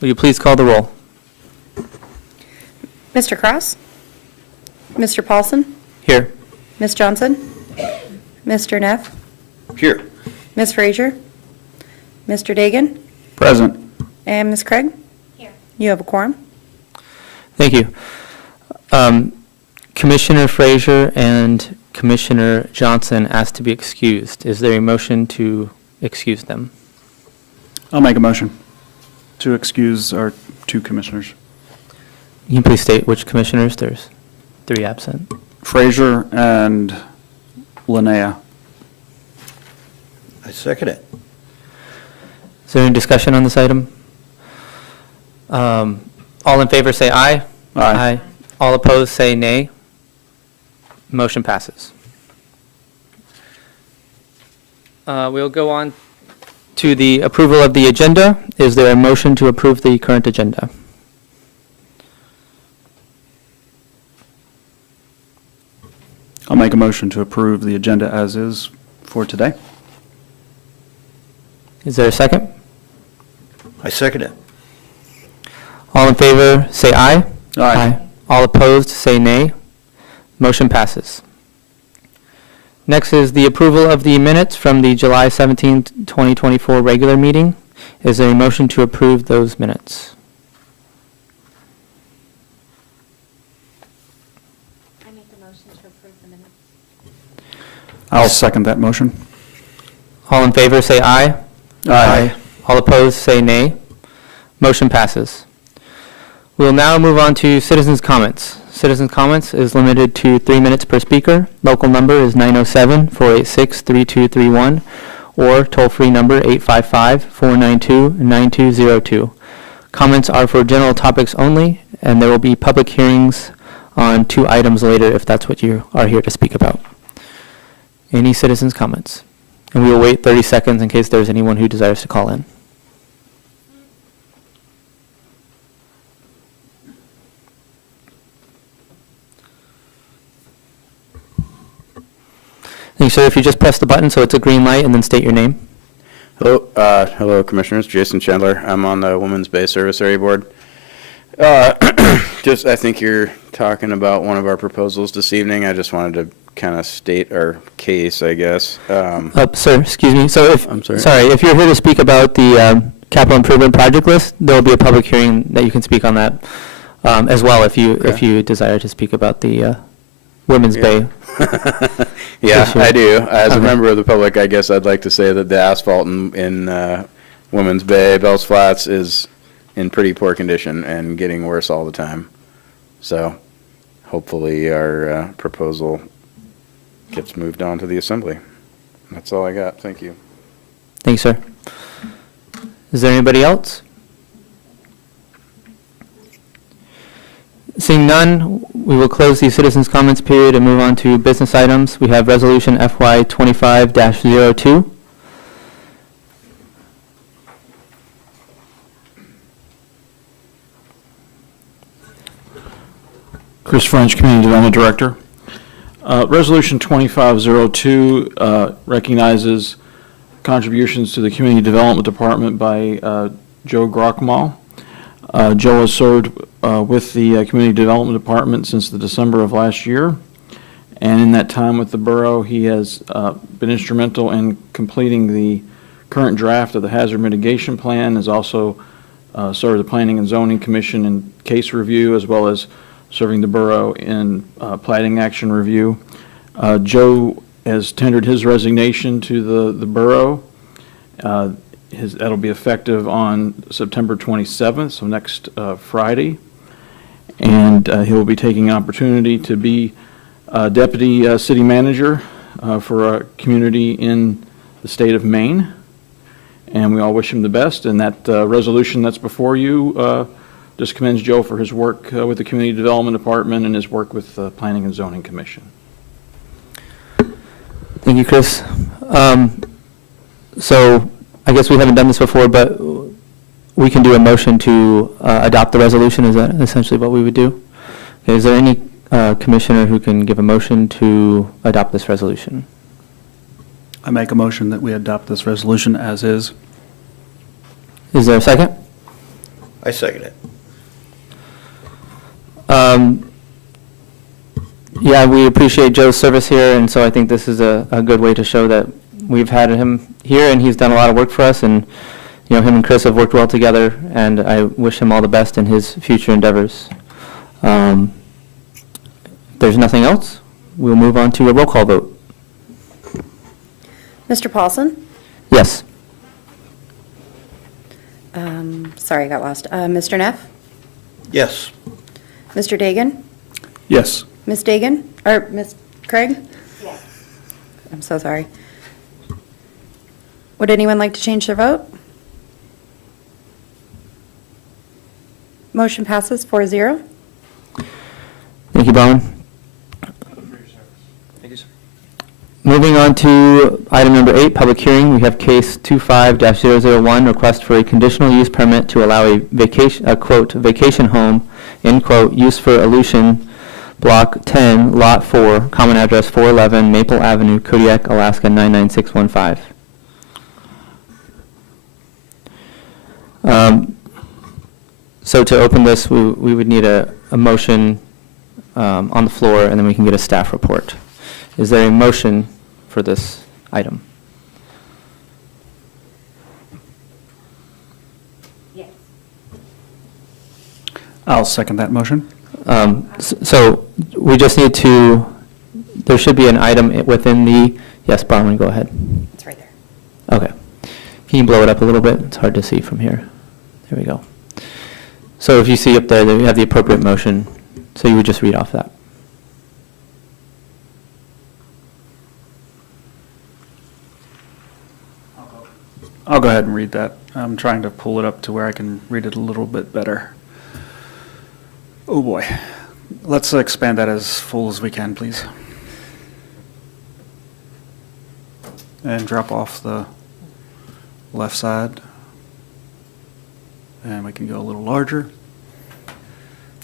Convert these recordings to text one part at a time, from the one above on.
Will you please call the roll? Mr. Cross? Mr. Paulson? Here. Ms. Johnson? Mr. Neff? Here. Ms. Frazier? Mr. Dagan? Present. And Ms. Craig? Here. You have a quorum. Thank you. Commissioner Frazier and Commissioner Johnson asked to be excused. Is there a motion to excuse them? I'll make a motion to excuse our two commissioners. You can please state which commissioners. There's 3 absent. Frazier and Linnea. I second it. Is there any discussion on this item? All in favor say aye. Aye. All opposed say nay. Motion passes. We'll go on to the approval of the agenda. Is there a motion to approve the current agenda? I'll make a motion to approve the agenda as is for today. Is there a second? I second it. All in favor say aye. Aye. All opposed say nay. Motion passes. Next is the approval of the minutes from the July 17, 2024 regular meeting. Is there a motion to approve those minutes? I make the motion to approve the minutes. I'll second that motion. All in favor say aye. Aye. All opposed say nay. Motion passes. We'll now move on to citizens' comments. Citizens' comments is limited to 3 minutes per speaker. Local number is 907-486-3231 or toll-free number 855-492-9202. Comments are for general topics only, and there will be public hearings on 2 items later if that's what you are here to speak about. Any citizens' comments? And we will wait 30 seconds in case there's anyone who desires to call in. Thank you, sir. If you just press the button so it's a green light and then state your name. Hello, Commissioners. Jason Chandler. I'm on the Women's Bay Service Area Board. I think you're talking about one of our proposals this evening. I just wanted to kind of state our case, I guess. Sir, excuse me. So I'm sorry. If you're here to speak about the capital improvement project list, there will be a public hearing that you can speak on that as well if you desire to speak about the Women's Bay. Yeah, issue. I do. As a Okay. member of the public, I guess I'd like to say that the asphalt in Women's Bay, Bells Flats, is in pretty poor condition and getting worse all the time. So hopefully our proposal gets moved on to the Assembly. That's all I got. Thank you. Thank you, sir. Is there anybody else? Seeing none, we will close the citizens' comments period and move on to business items. We have Resolution FY 25-02. Chris French, Community Development Director. Resolution 2502 recognizes contributions to the Community Development Department by Joe Grockmal. Joe has served with the Community Development Department since the December of last year, and in that time with the Borough, he has been instrumental in completing the current draft of the Hazard Mitigation Plan, has also served the Planning and Zoning Commission in case review, as well as serving the Borough in plating action review. Joe has tendered his resignation to the Borough. That'll be effective on September 27th, so next Friday. And he will be taking an opportunity to be Deputy City Manager for a community in the state of Maine. And we all wish him the best. And that resolution that's before you just commends Joe for his work with the Community Development Department and his work with the Planning and Zoning Commission. Thank you, Chris. So I guess we haven't done this before, but we can do a motion to adopt the resolution. Is that essentially what we would do? Okay, is there any commissioner who can give a motion to adopt this resolution? I make a motion that we adopt this resolution as is. Is there a second? I second it. Yeah, we appreciate Joe's service here, and so I think this is a good way to show that we've had him here, and he's done a lot of work for us, and, you know, him and Chris have worked well together, and I wish him all the best in his future endeavors. If there's nothing else, we'll move on to a roll call vote. Mr. Paulson? Yes. Sorry, I got lost. Mr. Neff? Yes. Mr. Dagan? Yes. Ms. Dagan? Or Ms. Craig? Yes. I'm so sorry. Would anyone like to change their vote? Motion passes 4-0. Thank you, Bowen. Thank you, sir. Moving on to item number 8, public hearing. We have case 25-001, request for a conditional use permit to allow a vacation, quote, vacation home, end quote, use for Aleutian, Block 10, Lot 4, common address 411 Maple Avenue, Kodiak, Alaska 99615. So to open this, we would need a motion on the floor, and then we can get a staff report. Is there a motion for this item? Yes. I'll second that motion. So we just need to, there should be an item within the, yes, Bronwyn, go ahead. It's right there. Okay. Can you blow it up a little bit? It's hard to see from here. There we go. So if you see up there, you have the appropriate motion, so you would just read off that. I'll go ahead and read that. I'm trying to pull it up to where I can read it a little bit better. Oh, boy. Let's expand that as full as we can, please. And drop off the left side. And we can go a little larger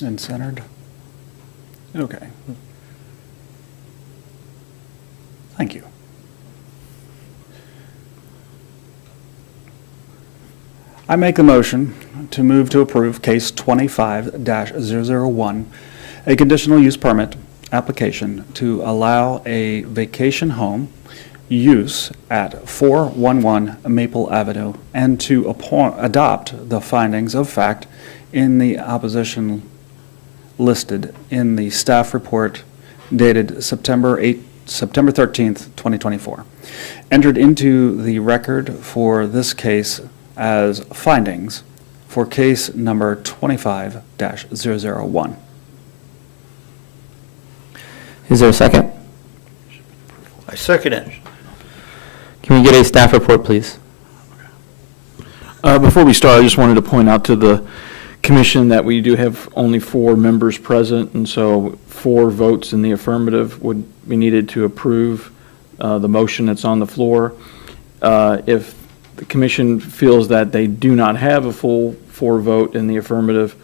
and centered. Okay. Thank you. I make a motion to move to approve case 25-001, a conditional use permit application to allow a vacation home use at 411 Maple Avenue and to adopt the findings of fact in the opposition listed in the staff report dated September 13th, 2024. Entered into the record for this case as findings for case number 25-001. Is there a second? I second it. Can we get a staff report, please? Before we start, I just wanted to point out to the commission that we do have only 4 members present, and so 4 votes in the affirmative would be needed to approve the motion that's on the floor. If the commission feels that they do not have a full 4 vote in the affirmative,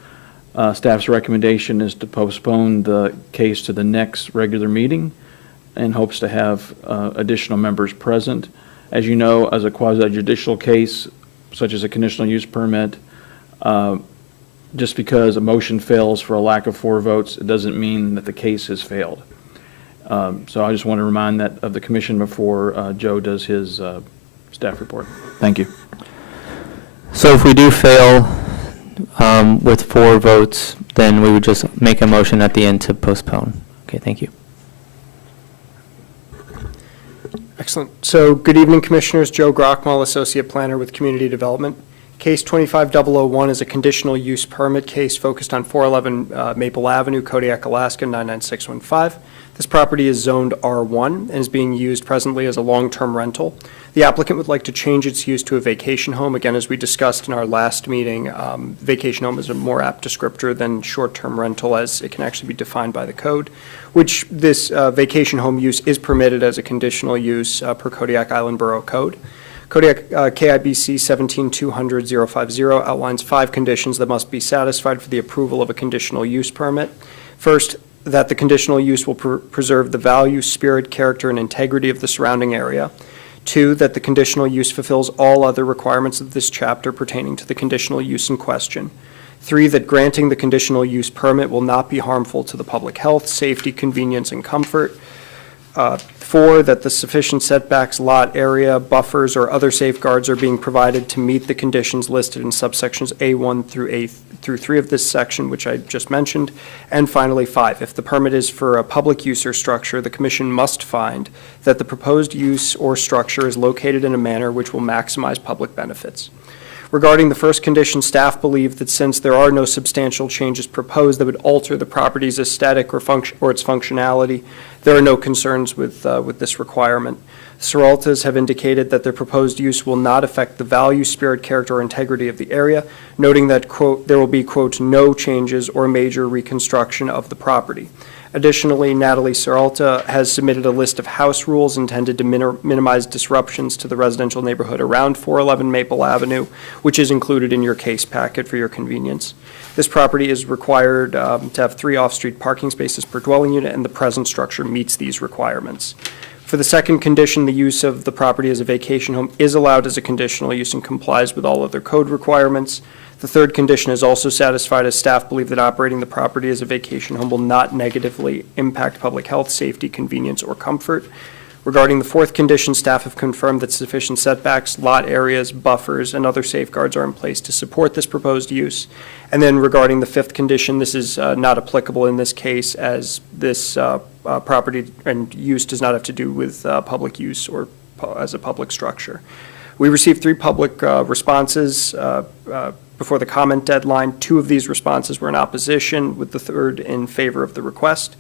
staff's recommendation is to postpone the case to the next regular meeting and hopes to have additional members present. As you know, as a quasi-judicial case, such as a conditional use permit, just because a motion fails for a lack of 4 votes, it doesn't mean that the case has failed. So I just want to remind that of the commission before Joe does his staff report. Thank you. So if we do fail with 4 votes, then we would just make a motion at the end to postpone. Okay, thank you. Excellent. So, good evening, Commissioners. Joe Grockmall, Associate Planner with Community Development. Case 25001 is a conditional use permit case focused on 411 Maple Avenue, Kodiak, Alaska, 99615. This property is zoned R1 and is being used presently as a long-term rental. The applicant would like to change its use to a vacation home. Again, as we discussed in our last meeting, vacation home is a more apt descriptor than short-term rental, as it can actually be defined by the code, which this vacation home use is permitted as a conditional use per Kodiak Island Borough Code. Kodiak KIBC 17200-050 outlines 5 conditions that must be satisfied for the approval of a conditional use permit. First, that the conditional use will preserve the value, spirit, character, and integrity of the surrounding area. 2, that the conditional use fulfills all other requirements of this chapter pertaining to the conditional use in question. 3, that granting the conditional use permit will not be harmful to the public health, safety, convenience, and comfort. 4, that the sufficient setbacks, lot area, buffers, or other safeguards are being provided to meet the conditions listed in subsections A1 through 3 of this section, which I just mentioned. And finally, 5, if the permit is for a public use or structure, the commission must find that the proposed use or structure is located in a manner which will maximize public benefits. Regarding the first condition, staff believe that since there are no substantial changes proposed that would alter the property's aesthetic or its functionality, there are no concerns with this requirement. Seraltas have indicated that their proposed use will not affect the value, spirit, character, or integrity of the area, noting that, quote, there will be, quote, no changes or major reconstruction of the property. Additionally, Natalie Seralta has submitted a list of house rules intended to minimize disruptions to the residential neighborhood around 411 Maple Avenue, which is included in your case packet for your convenience. This property is required to have 3 off-street parking spaces per dwelling unit, and the present structure meets these requirements. For the second condition, the use of the property as a vacation home is allowed as a conditional use and complies with all other code requirements. The third condition is also satisfied as staff believe that operating the property as a vacation home will not negatively impact public health, safety, convenience, or comfort. Regarding the fourth condition, staff have confirmed that sufficient setbacks, lot areas, buffers, and other safeguards are in place to support this proposed use. And then regarding the fifth condition, this is not applicable in this case as this property and use does not have to do with public use or as a public structure. We received 3 public responses before the comment deadline. 2 of these responses were in opposition, with the third in favor of the request.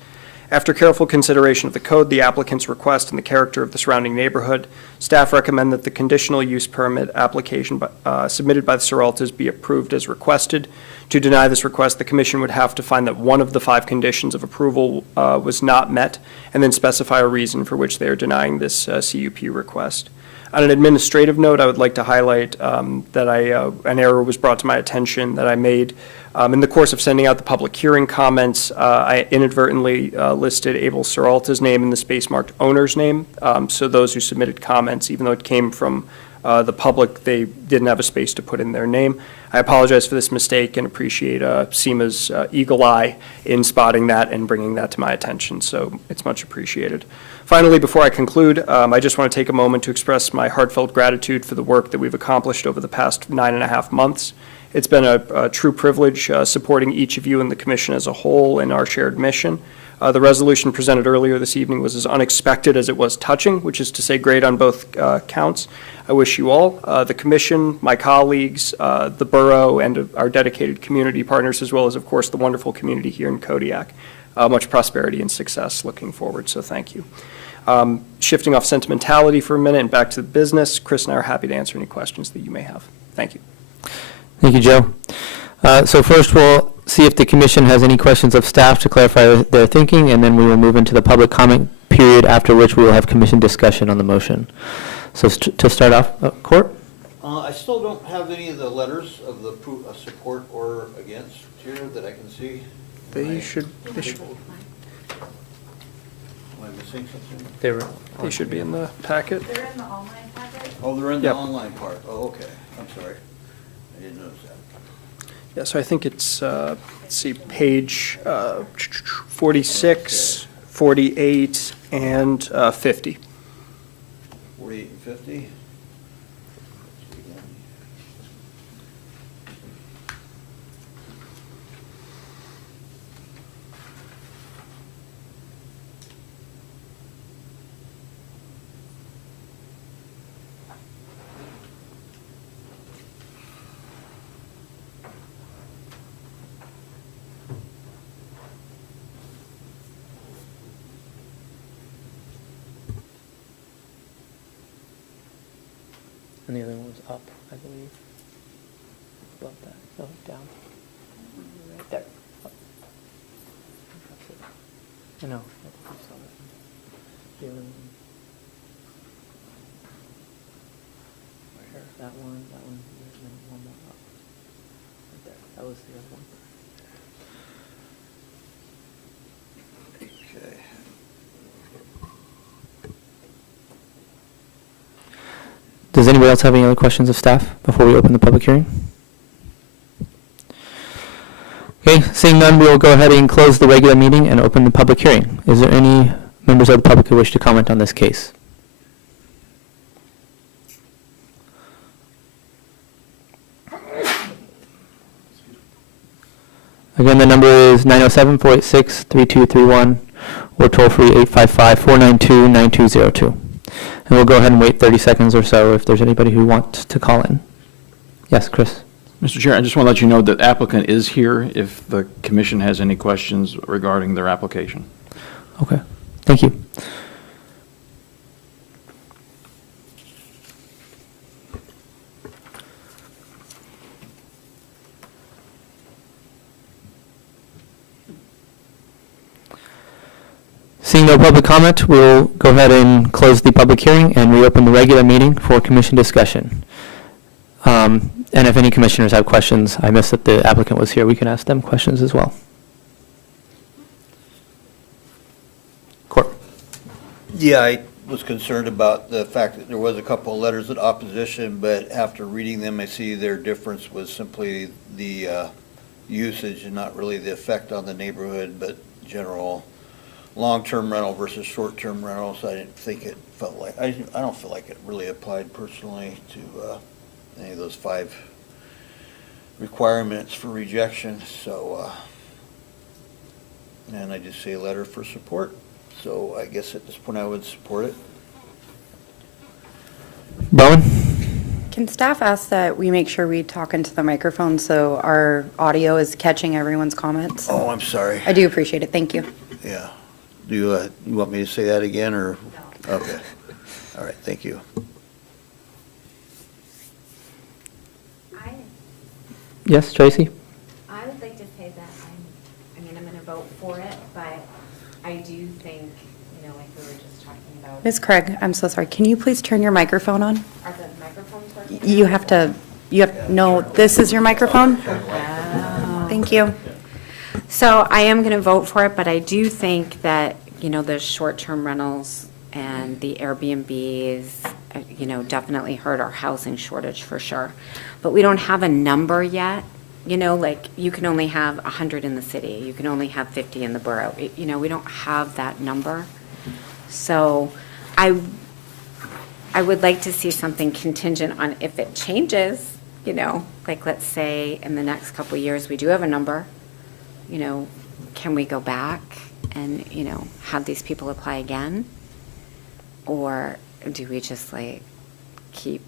After careful consideration of the code, the applicant's request, and the character of the surrounding neighborhood, staff recommend that the conditional use permit application submitted by the Seraltas be approved as requested. To deny this request, the commission would have to find that one of the 5 conditions of approval was not met, and then specify a reason for which they are denying this CUP request. On an administrative note, I would like to highlight that an error was brought to my attention that I made. In the course of sending out the public hearing comments, I inadvertently listed Abel Seralta's name in the space marked owner's name. So those who submitted comments, even though it came from the public, they didn't have a space to put in their name. I apologize for this mistake and appreciate SEMA's eagle eye in spotting that and bringing that to my attention. So it's much appreciated. Finally, before I conclude, I just want to take a moment to express my heartfelt gratitude for the work that we've accomplished over the past 9.5 months. It's been a true privilege supporting each of you and the commission as a whole in our shared mission. The resolution presented earlier this evening was as unexpected as it was touching, which is to say great on both counts. I wish you all, the commission, my colleagues, the borough, and our dedicated community partners, as well as, of course, the wonderful community here in Kodiak, much prosperity and success looking forward, so thank you. Shifting off sentimentality for a minute and back to the business, Chris and I are happy to answer any questions that you may have. Thank you. Thank you, Joe. So first, we'll see if the commission has any questions of staff to clarify their thinking, and then we will move into the public comment period, after which we will have commission discussion on the motion. So to start off, Court? I still don't have any of the letters of the support or against here that I can see. They should Am I missing something? they should be in the packet. They're in the online packet. Oh, they're in the Yep. online part. Oh, okay. I'm sorry. I didn't notice that. Yeah, so I think it's, let's see, page 46, 48, and 50. 48 and 50. And the other one was up, I believe. Above that. Oh, down. Right there. Up. I know. I think you saw that. The other one. Right here. That one, and then one more up. Right there. That was the other one. Okay. Does anybody else have any other questions of staff before we open the public hearing? Okay, seeing none, we will go ahead and close the regular meeting and open the public hearing. Is there any members of the public who wish to comment on this case? Again, the number is 907-486-3231 or toll-free 855-492-9202. And we'll go ahead and wait 30 seconds or so if there's anybody who wants to call in. Yes, Chris? Mr. Chair, I just want to let you know that the applicant is here if the commission has any questions regarding their application. Okay, thank you. Seeing no public comment, we'll go ahead and close the public hearing and reopen the regular meeting for commission discussion. And if any commissioners have questions, I missed that the applicant was here, we can ask them questions as well. Court. Yeah, I was concerned about the fact that there was a couple of letters of opposition, but after reading them, I see their difference was simply the usage and not really the effect on the neighborhood, but general long-term rental versus short-term rentals. I didn't think it felt like, I don't feel like it really applied personally to any of those 5 requirements for rejection, so, and I just say a letter for support, so I guess at this point I would support it. Bowen? Can staff ask that we make sure we talk into the microphone so our audio is catching everyone's comments? Oh, I'm sorry. I do appreciate it, thank you. Yeah. Do you want me to say that again, or? No. Okay. All right, thank you. Yes, Tracy? I would like to say that I'm going to vote for it, but I do think, like we were just talking about. Ms. Craig, I'm so sorry. Can you please turn your microphone on? Are the microphones working? No, this is your microphone? Oh. Thank you. So I am going to vote for it, but I do think that, the short-term rentals and the Airbnbs, definitely hurt our housing shortage for sure. But we don't have a number yet, like you can only have 100 in the city, you can only have 50 in the borough. We don't have that number. So I would like to see something contingent on if it changes, like let's say in the next couple of years, we do have a number, can we go back and, have these people apply again? Or do we just keep,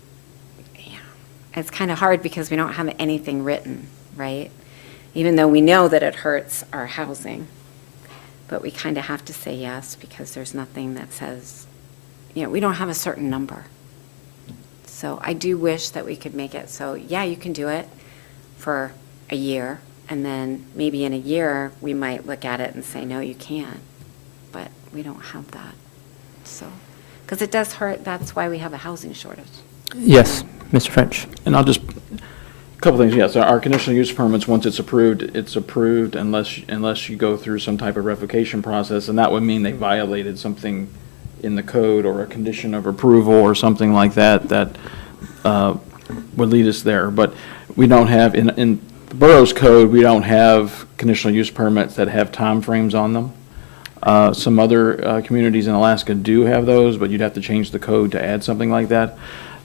it's kind of hard because we don't have anything written, right? Even though we know that it hurts our housing, but we kind of have to say yes because there's nothing that says, we don't have a certain number. So I do wish that we could make it so, yeah, you can do it for a year, and then maybe in a year we might look at it and say, no, you can't. But we don't have that. So, because it does hurt, that's why we have a housing shortage. Yes, Mr. French. And I'll just, a couple things, yes, our conditional use permits, once it's approved unless you go through some type of revocation process, and that would mean they violated something in the code or a condition of approval or something like that, that would lead us there. But we don't have, in the borough's code, we don't have conditional use permits that have timeframes on them. Some other communities in Alaska do have those, but you'd have to change the code to add something like that.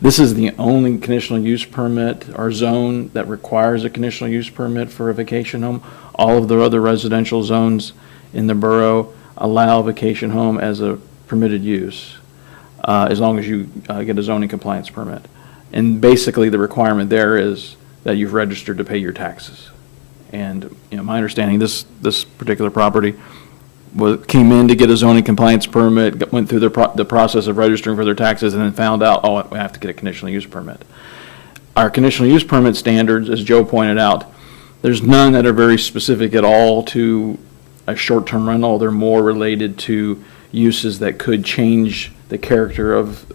This is the only conditional use permit or zone that requires a conditional use permit for a vacation home. All of the other residential zones in the borough allow vacation home as a permitted use, as long as you get a zoning compliance permit. And basically the requirement there is that you've registered to pay your taxes. And my understanding, this particular property came in to get a zoning compliance permit, went through the process of registering for their taxes, and then found out, oh, we have to get a conditional use permit. Our conditional use permit standards, as Joe pointed out, there's none that are very specific at all to a short-term rental. They're more related to uses that could change the character of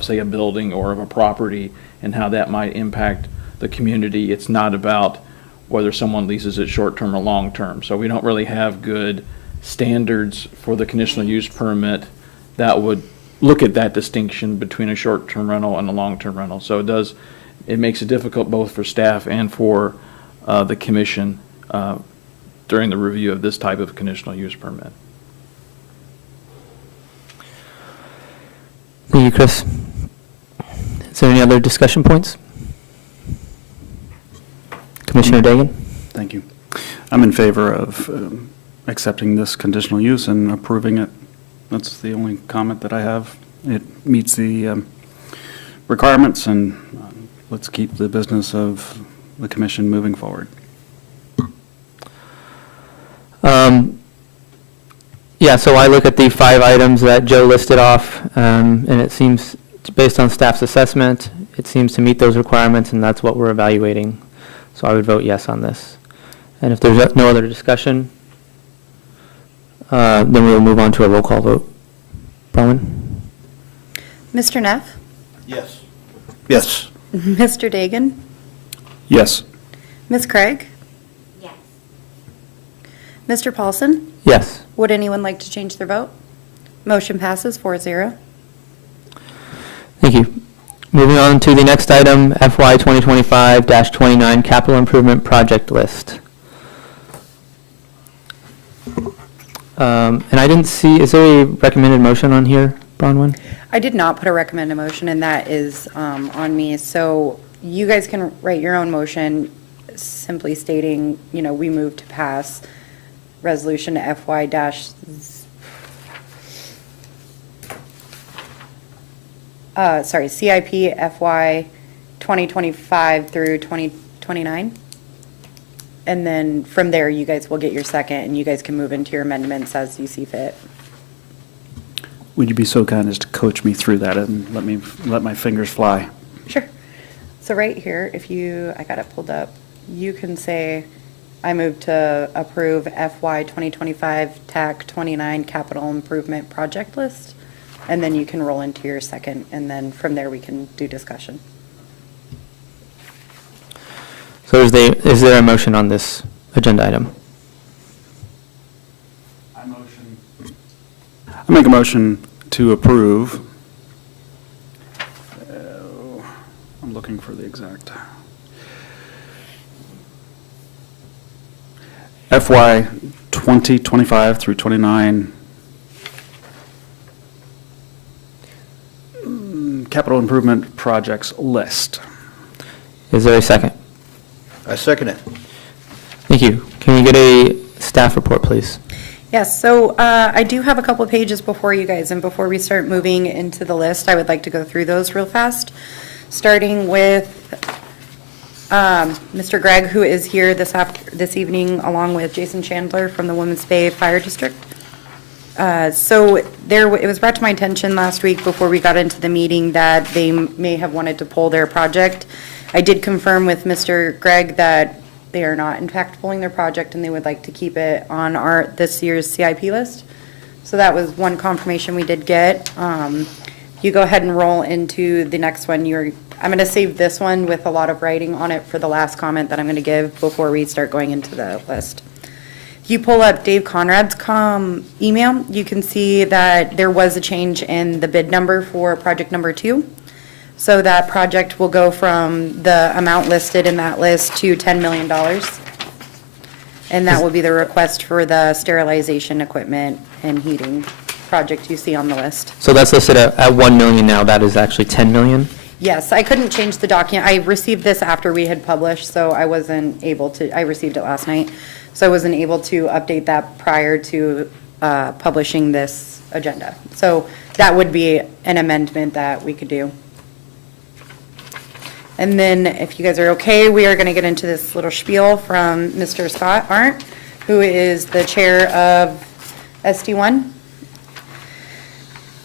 say, a building or of a property and how that might impact the community. It's not about whether someone leases it short-term or long-term. So we don't really have good standards for the conditional use permit that would look at that distinction between a short-term rental and a long-term rental. So it makes it difficult both for staff and for the commission during the review of this type of conditional use permit. Thank you, Chris. Is there any other discussion points? Commissioner Dagan? Thank you. I'm in favor of accepting this conditional use and approving it. That's the only comment that I have. It meets the requirements, and let's keep the business of the commission moving forward. Yeah, so I look at the 5 items that Joe listed off, and it seems, based on staff's assessment, it seems to meet those requirements, and that's what we're evaluating. So I would vote yes on this. And if there's no other discussion, then we'll move on to a roll call vote. Bronwyn? Mr. Neff? Yes. Yes. Mr. Dagan? Yes. Ms. Craig? Yes. Mr. Paulson? Yes. Would anyone like to change their vote? Motion passes 4-0. Thank you. Moving on to the next item, FY 2025-29 Capital Improvement Project List. And I didn't see, is there a recommended motion on here, Bronwyn? I did not put a recommended motion, and that is on me. So you guys can write your own motion simply stating, we move to pass resolution FY dash, CIP FY 2025 through 2029. And then from there, you guys will get your second, and you guys can move into your amendments as you see fit. Would you be so kind as to coach me through that and let my fingers fly? Sure. So right here, I got it pulled up, you can say, I move to approve FY 2025 TAC 29 Capital Improvement Project List, and then you can roll into your second, and then from there we can do discussion. So is there a motion on this agenda item? I make a motion to approve. I'm looking for the exact. FY 2025 through 29 capital improvement projects list. Is there a second? I second it. Thank you. Can we get a staff report, please? Yes, so I do have a couple of pages before you guys, and before we start moving into the list, I would like to go through those real fast, starting with Mr. Gregg, who is here this evening, along with Jason Chandler from the Women's Bay Fire District. So it was brought to my attention last week before we got into the meeting that they may have wanted to pull their project. I did confirm with Mr. Gregg that they are not in fact pulling their project, and they would like to keep it on this year's CIP list. So that was one confirmation we did get. You go ahead and roll into the next one. I'm going to save this one with a lot of writing on it for the last comment that I'm going to give before we start going into the list. If you pull up Dave Conrad's email, you can see that there was a change in the bid number for project number 2. So that project will go from the amount listed in that list to $10 million. And that will be the request for the sterilization equipment and heating project you see on the list. So that's listed at 1 million now. That is actually 10 million? Yes, I couldn't change the document. I received this after we had published, so I wasn't able to, I received it last night. So I wasn't able to update that prior to publishing this agenda. So that would be an amendment that we could do. And then, if you guys are okay, we are going to get into this little spiel from Mr. Scott Arndt, who is the chair of SD1,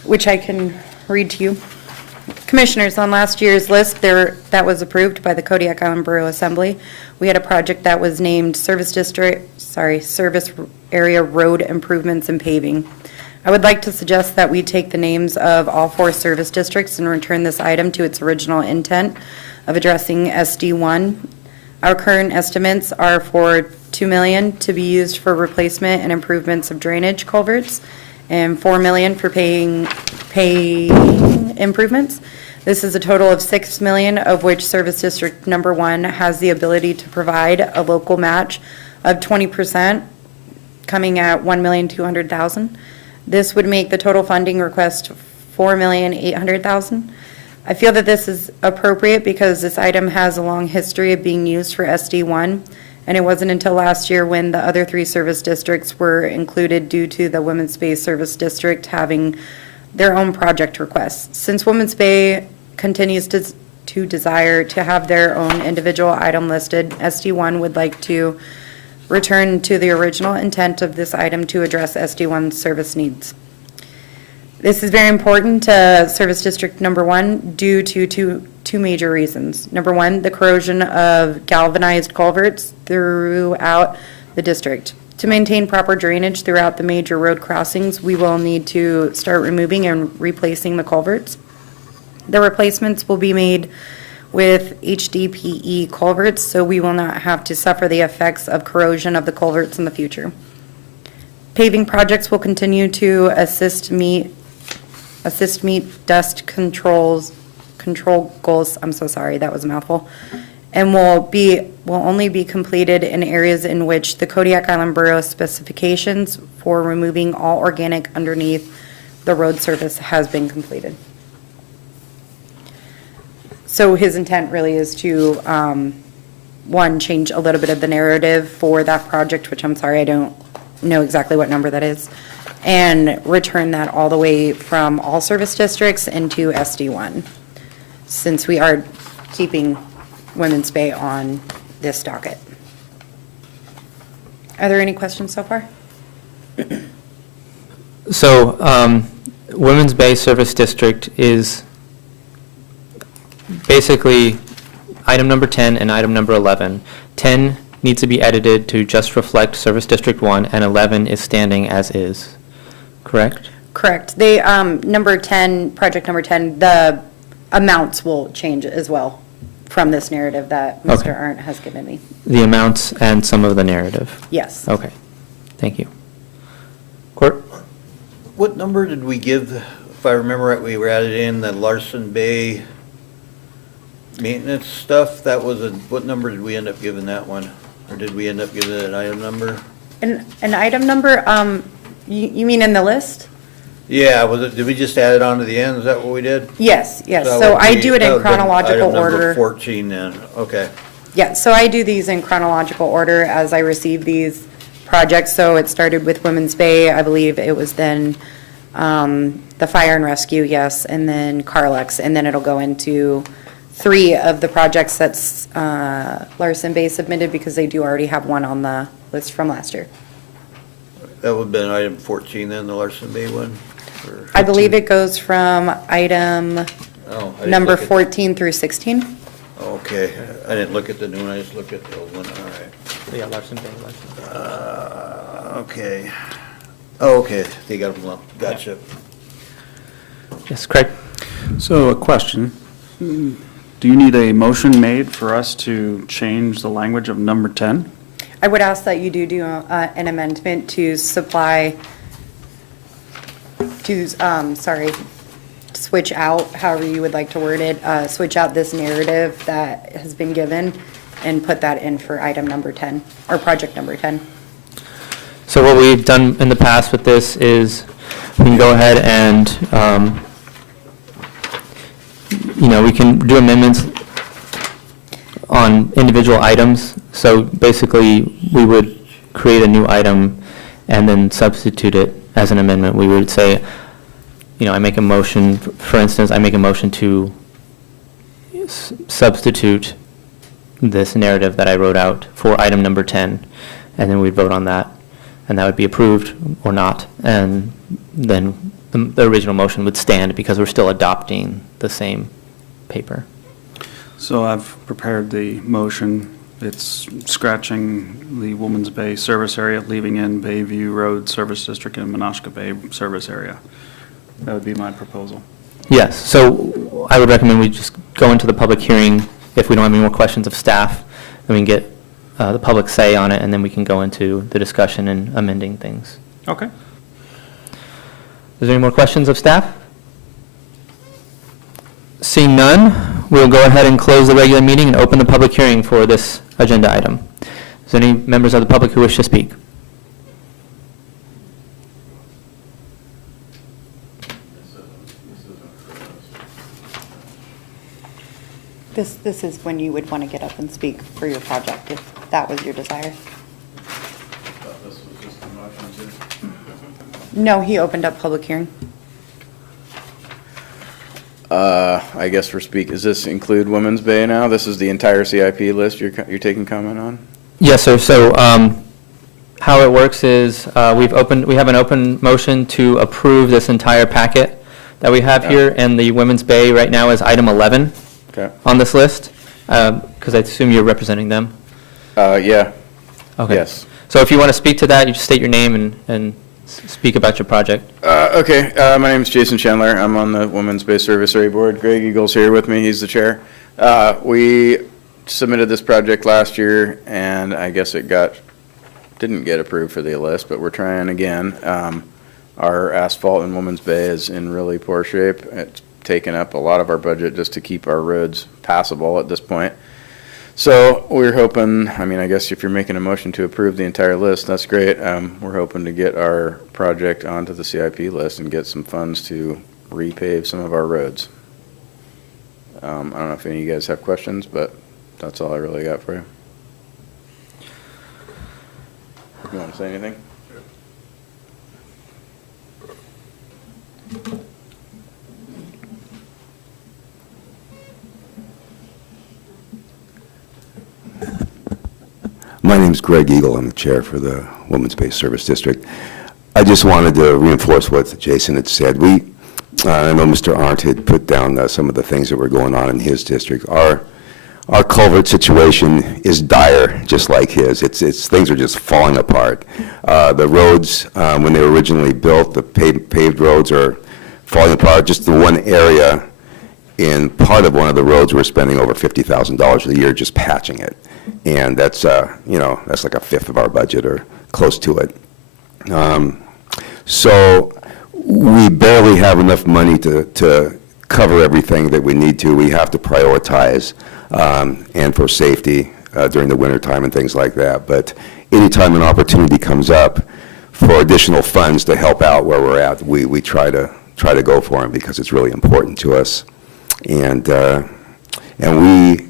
which I can read to you. Commissioners, on last year's list that was approved by the Kodiak Island Borough Assembly, we had a project that was named Service Area Road Improvements and Paving. I would like to suggest that we take the names of all 4 service districts and return this item to its original intent of addressing SD1. Our current estimates are for $2 million to be used for replacement and improvements of drainage culverts, and $4 million for paying improvements. This is a total of $6 million, of which Service District Number 1 has the ability to provide a local match of 20%, coming at $1,200,000. This would make the total funding request $4,800,000. I feel that this is appropriate because this item has a long history of being used for SD1, and it wasn't until last year when the other 3 service districts were included due to the Women's Bay Service District having their own project requests. Since Women's Bay continues to desire to have their own individual item listed, SD1 would like to return to the original intent of this item to address SD1 service needs. This is very important to Service District Number 1 due to two major reasons. Number 1, the corrosion of galvanized culverts throughout the district. To maintain proper drainage throughout the major road crossings, we will need to start removing and replacing the culverts. The replacements will be made with HDPE culverts, so we will not have to suffer the effects of corrosion of the culverts in the future. Paving projects will continue to assist meet dust control goals, I'm so sorry, that was a mouthful, and will only be completed in areas in which the Kodiak Island Borough specifications for removing all organic underneath the road surface has been completed. So his intent really is to, one, change a little bit of the narrative for that project, which I'm sorry, I don't know exactly what number that is, and return that all the way from all service districts into SD1, since we are keeping Women's Bay on this docket. Are there any questions so far? So, Women's Bay Service District is basically item number 10 and item number 11. 10 needs to be edited to just reflect Service District 1, and 11 is standing as is, correct? Correct. They, number 10, project number 10, the amounts will change as well from this narrative that Mr. Okay. Arndt has given me. The amounts and some of the narrative. Yes. Okay, thank you. Court? What number did we give, if I remember right, we were added in the Larson Bay maintenance stuff? That was what number did we end up giving that one? Or did we end up giving it an item number? An item number, you mean in the list? Yeah, did we just add it on to the end? Is that what we did? Yes, yes. That So would I be- do it that in would've been chronological Item number order. 14 then, okay. Yeah, so I do these in chronological order as I receive these projects. So it started with Women's Bay, I believe it was then the fire and rescue, yes, and then Carlex, and then it'll go into 3 of the projects that's Larson Bay submitted because they do already have one on the list from last year. That would have been item 14 then, the Larson Bay one? Or- I believe it goes from item Oh, I didn't number look at- 14 through 16. Okay, I didn't look at the new one, I just looked at the old one, all right. Yeah, Larson Bay, Okay. Oh, okay, they got them lumped, gotcha. Yes, Craig? So a question, do you need a motion made for us to change the language of number 10? I would ask that you do an amendment to supply, switch out, however you would like to word it, switch out this narrative that has been given and put that in for item number 10, or project number 10. So what we've done in the past with this is we can go ahead and, we can do amendments on individual items. So basically, we would create a new item and then substitute it as an amendment. We would say, I make a motion, for instance, I make a motion to substitute this narrative that I wrote out for item number 10, and then we'd vote on that, and that would be approved or not, and then the original motion would stand because we're still adopting the same paper. So I've prepared the motion. It's scratching the Woman's Bay service area, leaving in Bayview Road Service District and Menasha Bay service area. That would be my proposal. Yes, so I would recommend we just go into the public hearing if we don't have any more questions of staff, and we can get the public say on it, and then we can go into the discussion and amending things. Okay. Is there any more questions of staff? Seeing none, we'll go ahead and close the regular meeting and open the public hearing for this agenda item. Is there any members of the public who wish to speak? This is when you would want to get up and speak for your project, if that was your desire. No, he opened up public hearing. I guess does this include Women's Bay now? This is the entire CIP list you're taking comment on? Yes, sir. So how it works is we have an open motion to approve this entire packet that we have here, and the Women's Bay right now is item 11 on this list, because I assume you're representing them. Yeah. Okay. Yes. So if you want to speak to that, you just state your name and speak about your project. Okay, my name is Jason Chandler. I'm on the Women's Bay Service Area Board. Greg Eagle's here with me. He's the chair. We submitted this project last year, and I guess it didn't get approved for the list, but we're trying again. Our asphalt in Women's Bay is in really poor shape. It's taken up a lot of our budget just to keep our roads passable at this point. So we're hoping, I guess if you're making a motion to approve the entire list, that's great. We're hoping to get our project onto the CIP list and get some funds to repave some of our roads. I don't know if any of you guys have questions, but that's all I really got for you. You want to say anything? My name's Greg Eagle. I'm the chair for the Women's Bay Service District. I just wanted to reinforce what Jason had said. I know Mr. Arndt had put down some of the things that were going on in his district. Our culvert situation is dire, just like his. Things are just falling apart. The roads, when they were originally built, the paved roads are falling apart. Just the one area in part of one of the roads, we're spending over $50,000 a year just patching it. And that's, that's like a fifth of our budget or close to it. So we barely have enough money to cover everything that we need to. We have to prioritize, and for safety during the wintertime and things like that. But anytime an opportunity comes up for additional funds to help out where we're at, we try to go for them because it's really important to us. And we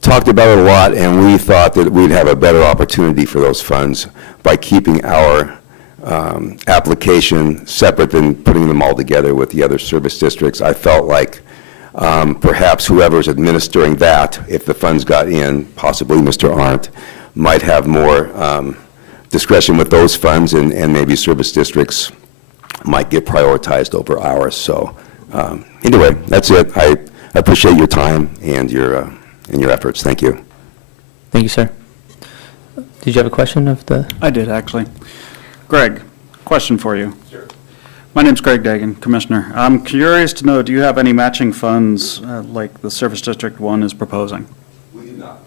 talked about it a lot, and we thought that we'd have a better opportunity for those funds by keeping our application separate than putting them all together with the other service districts. I felt like perhaps whoever's administering that, if the funds got in, possibly Mr. Arndt, might have more discretion with those funds, and maybe service districts might get prioritized over ours. So anyway, that's it. I appreciate your time and your efforts. Thank you. Thank you, sir. Did you have a question of the? I did, actually. Greg, question for you. Sure. My name's Greg Dagan, Commissioner. I'm curious to know, do you have any matching funds like the Service District 1 is proposing? We do not,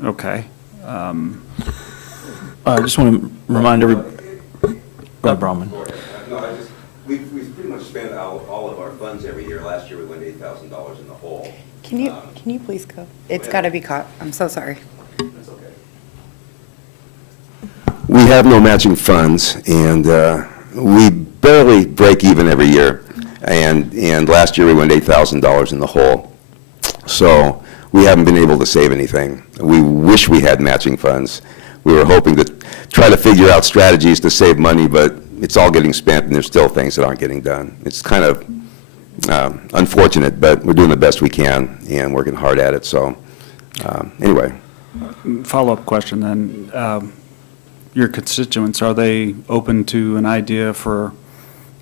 no. Okay. I just want to remind everybody. Brahman. No, we've pretty much spent all of our funds every year. Last year we went $8,000 in the hole. Can you please go? It's got to be caught. I'm so sorry. That's okay. We have no matching funds, and we barely break even every year. And last year we went $8,000 in the hole. So we haven't been able to save anything. We wish we had matching funds. We were hoping to try to figure out strategies to save money, but it's all getting spent, and there's still things that aren't getting done. It's kind of unfortunate, but we're doing the best we can and working hard at it. So anyway. Follow-up question then. Your constituents, are they open to an idea for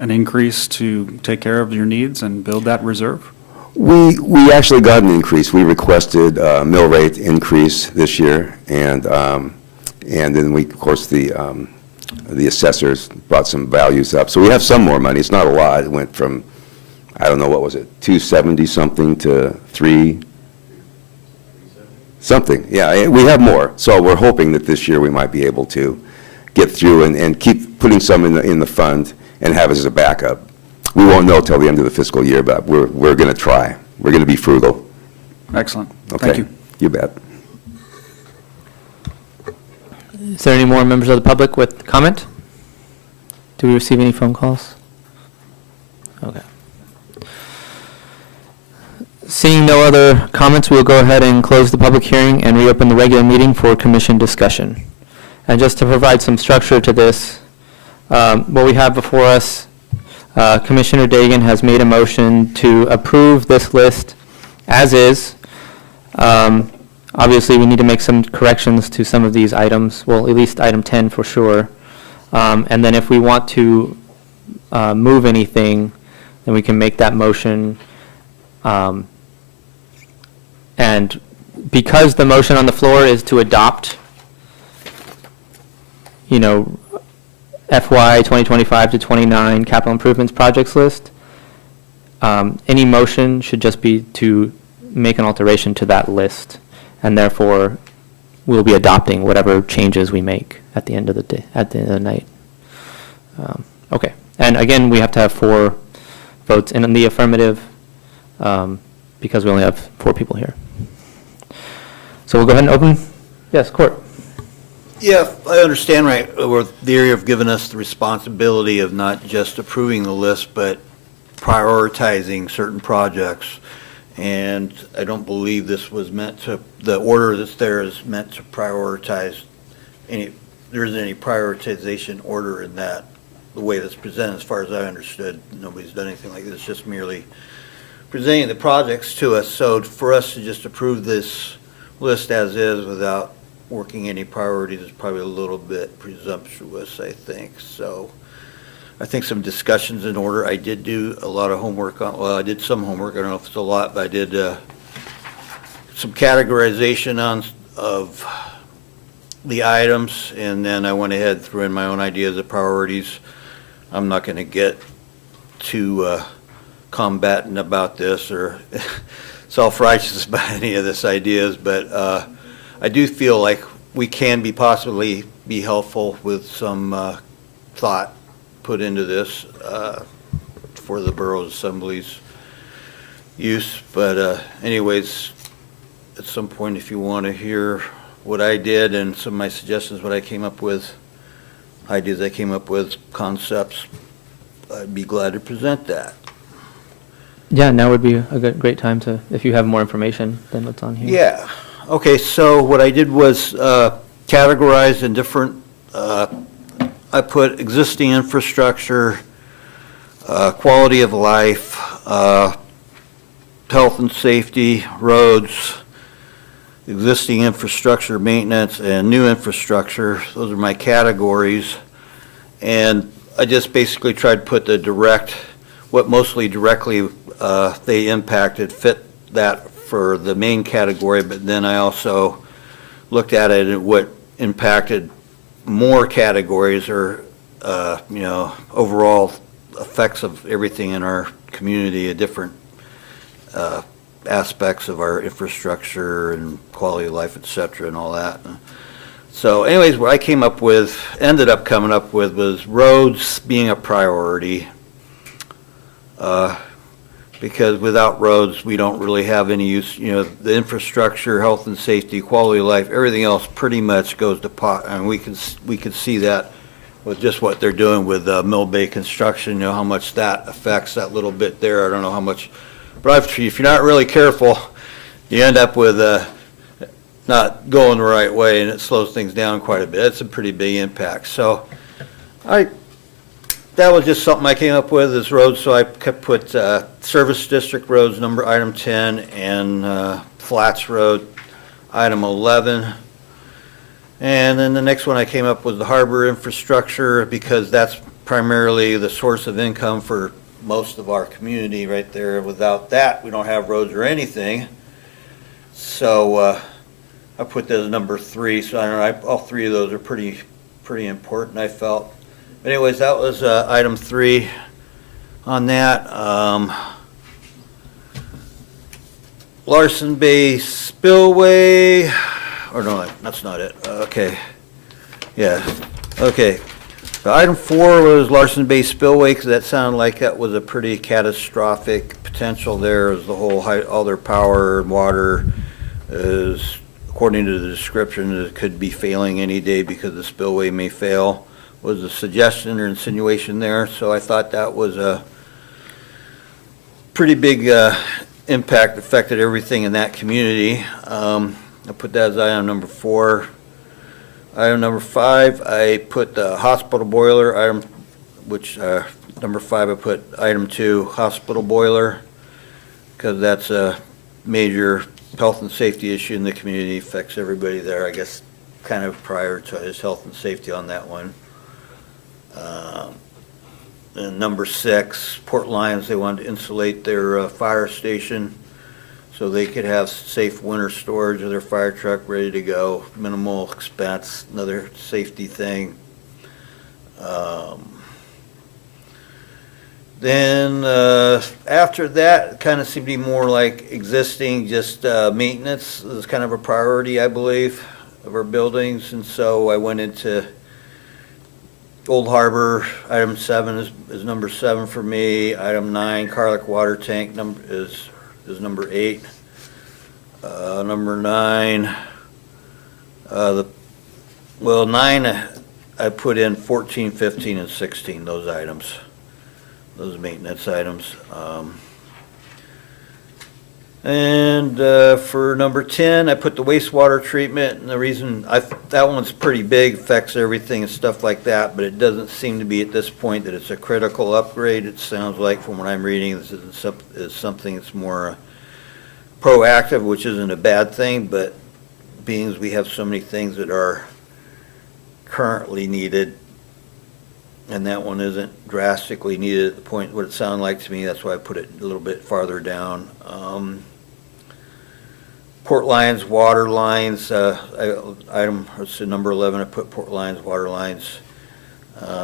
an increase to take care of your needs and build that reserve? We actually got an increase. We requested a mill rate increase this year, and then we, of course, the assessors brought some values up. So we have some more money. It's not a lot. It went from, I don't know, what was it, 270 something to 3 something. Yeah, we have more. So we're hoping that this year we might be able to get through and keep putting some in the fund and have it as a backup. We won't know till the end of the fiscal year, but we're going to try. We're going to be frugal. Excellent. Okay. Thank you. You bet. Is there any more members of the public with comment? Do we receive any phone calls? Okay. Seeing no other comments, we'll go ahead and close the public hearing and reopen the regular meeting for commission discussion. And just to provide some structure to this, what we have before us, Commissioner Dagan has made a motion to approve this list as is. Obviously, we need to make some corrections to some of these items, well, at least item 10 for sure. And then if we want to move anything, then we can make that motion. And because the motion on the floor is to adopt, FY 2025 to 29 capital improvements projects list, any motion should just be to make an alteration to that list, and therefore we'll be adopting whatever changes we make at the end of the day, at the end of the night. Okay, and again, we have to have 4 votes in the affirmative, because we only have 4 people here. So we'll go ahead and open. Yes, Court. Yeah, I understand, right, where the area of giving us the responsibility of not just approving the list, but prioritizing certain projects. And I don't believe this was meant to, the order that's there is meant to prioritize there isn't any prioritization order in that, the way that's presented, as far as I understood. Nobody's done anything like this, just merely presenting the projects to us. So for us to just approve this list as is without working any priorities is probably a little bit presumptuous, I think. So I think some discussions in order. I did do a lot of homework on, well, I did some homework. I don't know if it's a lot, but I did some categorization of the items, and then I went ahead, threw in my own ideas of priorities. I'm not going to get too combatant about this or self-righteous about any of this ideas, but I do feel like we can possibly be helpful with some thought put into this for the Borough Assembly's use. But anyways, at some point, if you want to hear what I did and some of my suggestions, what I came up with, ideas I came up with, concepts, I'd be glad to present that. Yeah, now would be a great time to, if you have more information than what's on here. Yeah. Okay, so what I did was categorize in different, I put existing infrastructure, quality of life, health and safety, roads, existing infrastructure maintenance, and new infrastructure. Those are my categories. And I just basically tried to put the direct, what mostly directly they impacted, fit that for the main category, but then I also looked at it and what impacted more categories or, overall effects of everything in our community, different aspects of our infrastructure and quality of life, et cetera, and all that. So anyways, what I ended up coming up with was roads being a priority. Because without roads, we don't really have any use. The infrastructure, health and safety, quality of life, everything else pretty much goes to pot. And we can see that with just what they're doing with Mill Bay construction. How much that affects that little bit there. I don't know how much, but if you're not really careful, you end up with not going the right way, and it slows things down quite a bit. It's a pretty big impact. So that was just something I came up with as roads, so I put Service District roads, item 10, and Flats Road, item 11. And then the next one I came up with the harbor infrastructure, because that's primarily the source of income for most of our community right there. Without that, we don't have roads or anything. So I put that as number 3. So I don't know, all 3 of those are pretty important, I felt. But anyways, that was item 3 on that. Larson Bay Spillway, or no, that's not it. Okay. Yeah, okay. So item 4 was Larson Bay Spillway, because that sounded like that was a pretty catastrophic potential there, as the whole, all their power and water is, according to the description, it could be failing any day because the spillway may fail. Was a suggestion or insinuation there, so I thought that was a pretty big impact affected everything in that community. I put that as item number 4. Item number 5, I put the hospital boiler, number 5, I put item 2, hospital boiler, because that's a major health and safety issue in the community, affects everybody there. I guess kind of prioritize health and safety on that one. And number 6, Port Lions, they wanted to insulate their fire station so they could have safe winter storage of their fire truck ready to go, minimal expense, another safety thing. Then after that, it kind of seemed to be more like existing, just maintenance is kind of a priority, I believe, of our buildings. And so I went into Old Harbor, item 7 is number 7 for me. Item 9, Kodiak water tank is number 8. Number 9, 9, I put in 14, 15, and 16, those items, those maintenance items. And for number 10, I put the wastewater treatment, and the reason, that one's pretty big, affects everything and stuff like that, but it doesn't seem to be at this point that it's a critical upgrade. It sounds like, from what I'm reading, this is something that's more proactive, which isn't a bad thing, but being as we have so many things that are currently needed, and that one isn't drastically needed at the point what it sounded like to me, that's why I put it a little bit farther down. Port Lions water lines, number 11, I put Port Lions water lines.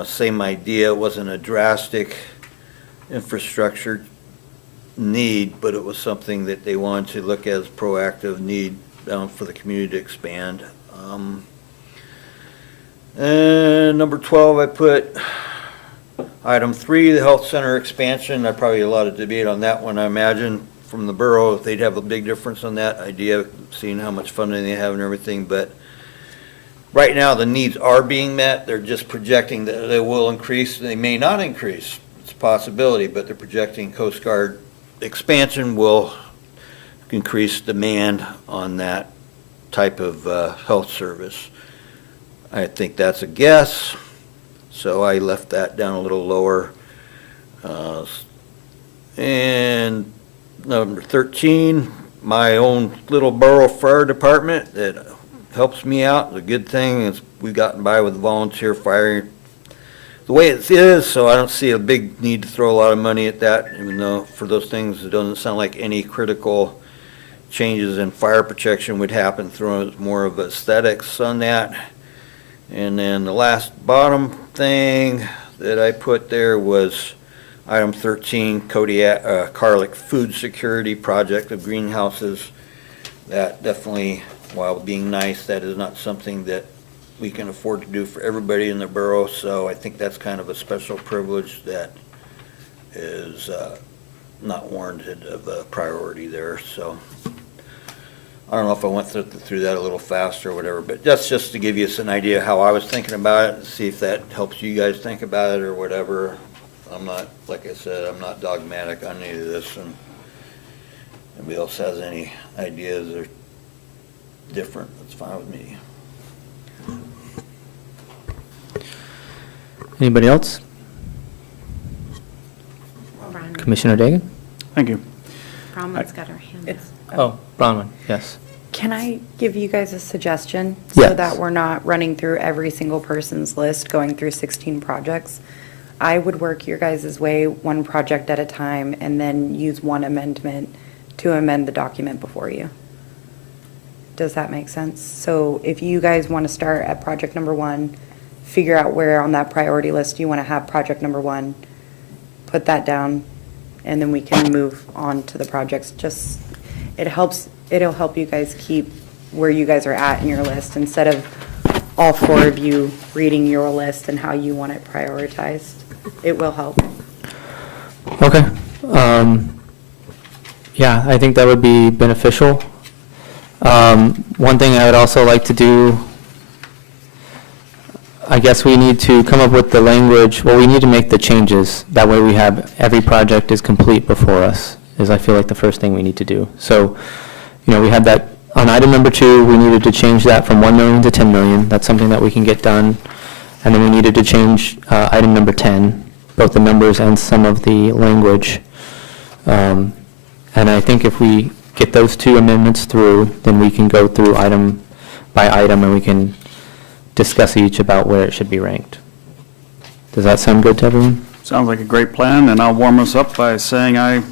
Same idea, it wasn't a drastic infrastructure need, but it was something that they wanted to look at as proactive need for the community to expand. And number 12, I put item 3, the health center expansion. There'd probably be a lot of debate on that one, I imagine. From the borough, they'd have a big difference on that idea, seeing how much funding they have and everything. But right now, the needs are being met. They're just projecting that they will increase. They may not increase. It's a possibility, but they're projecting Coast Guard expansion will increase demand on that type of health service. I think that's a guess, so I left that down a little lower. And number 13, my own little borough fire department that helps me out. The good thing is we've gotten by with volunteer fire the way it is, so I don't see a big need to throw a lot of money at that, even though for those things it doesn't sound like any critical changes in fire protection would happen, throwing more of aesthetics on that. And then the last bottom thing that I put there was item 13, Kodiak, Kodiak food security project of greenhouses. That definitely, while being nice, that is not something that we can afford to do for everybody in the borough. So I think that's kind of a special privilege that is not warranted of a priority there. So I don't know if I went through that a little faster or whatever, but that's just to give you an idea how I was thinking about it, and see if that helps you guys think about it or whatever. I'm not, like I said, I'm not dogmatic on any of this, and if anybody else has any ideas or different, that's fine with me. Anybody else? Ron- Commissioner Dagan? Thank you. Bronwyn's got her hand up. Oh, Bronwyn, yes. Can I give you guys a suggestion? So Yes. that we're not running through every single person's list, going through 16 projects. I would work your guys' way, one project at a time, and then use one amendment to amend the document before you. Does that make sense? So if you guys want to start at project number 1, figure out where on that priority list you want to have project number 1, put that down, and then we can move on to the projects. Just, it'll help you guys keep where you guys are at in your list, instead of all 4 of you reading your list and how you want it prioritized. It will help. Okay. Yeah, I think that would be beneficial. One thing I would also like to do, I guess we need to come up with the language, well, we need to make the changes. That way we have, every project is complete before us. is I feel like the first thing we need to do. So, we had that, on item number 2, we needed to change that from 1 million to 10 million. That's something that we can get done. And then we needed to change item number 10, both the numbers and some of the language. And I think if we get those 2 amendments through, then we can go through item by item and we can discuss each about where it should be ranked. Does that sound good to everyone? Sounds like a great plan, and I'll warm us up by saying I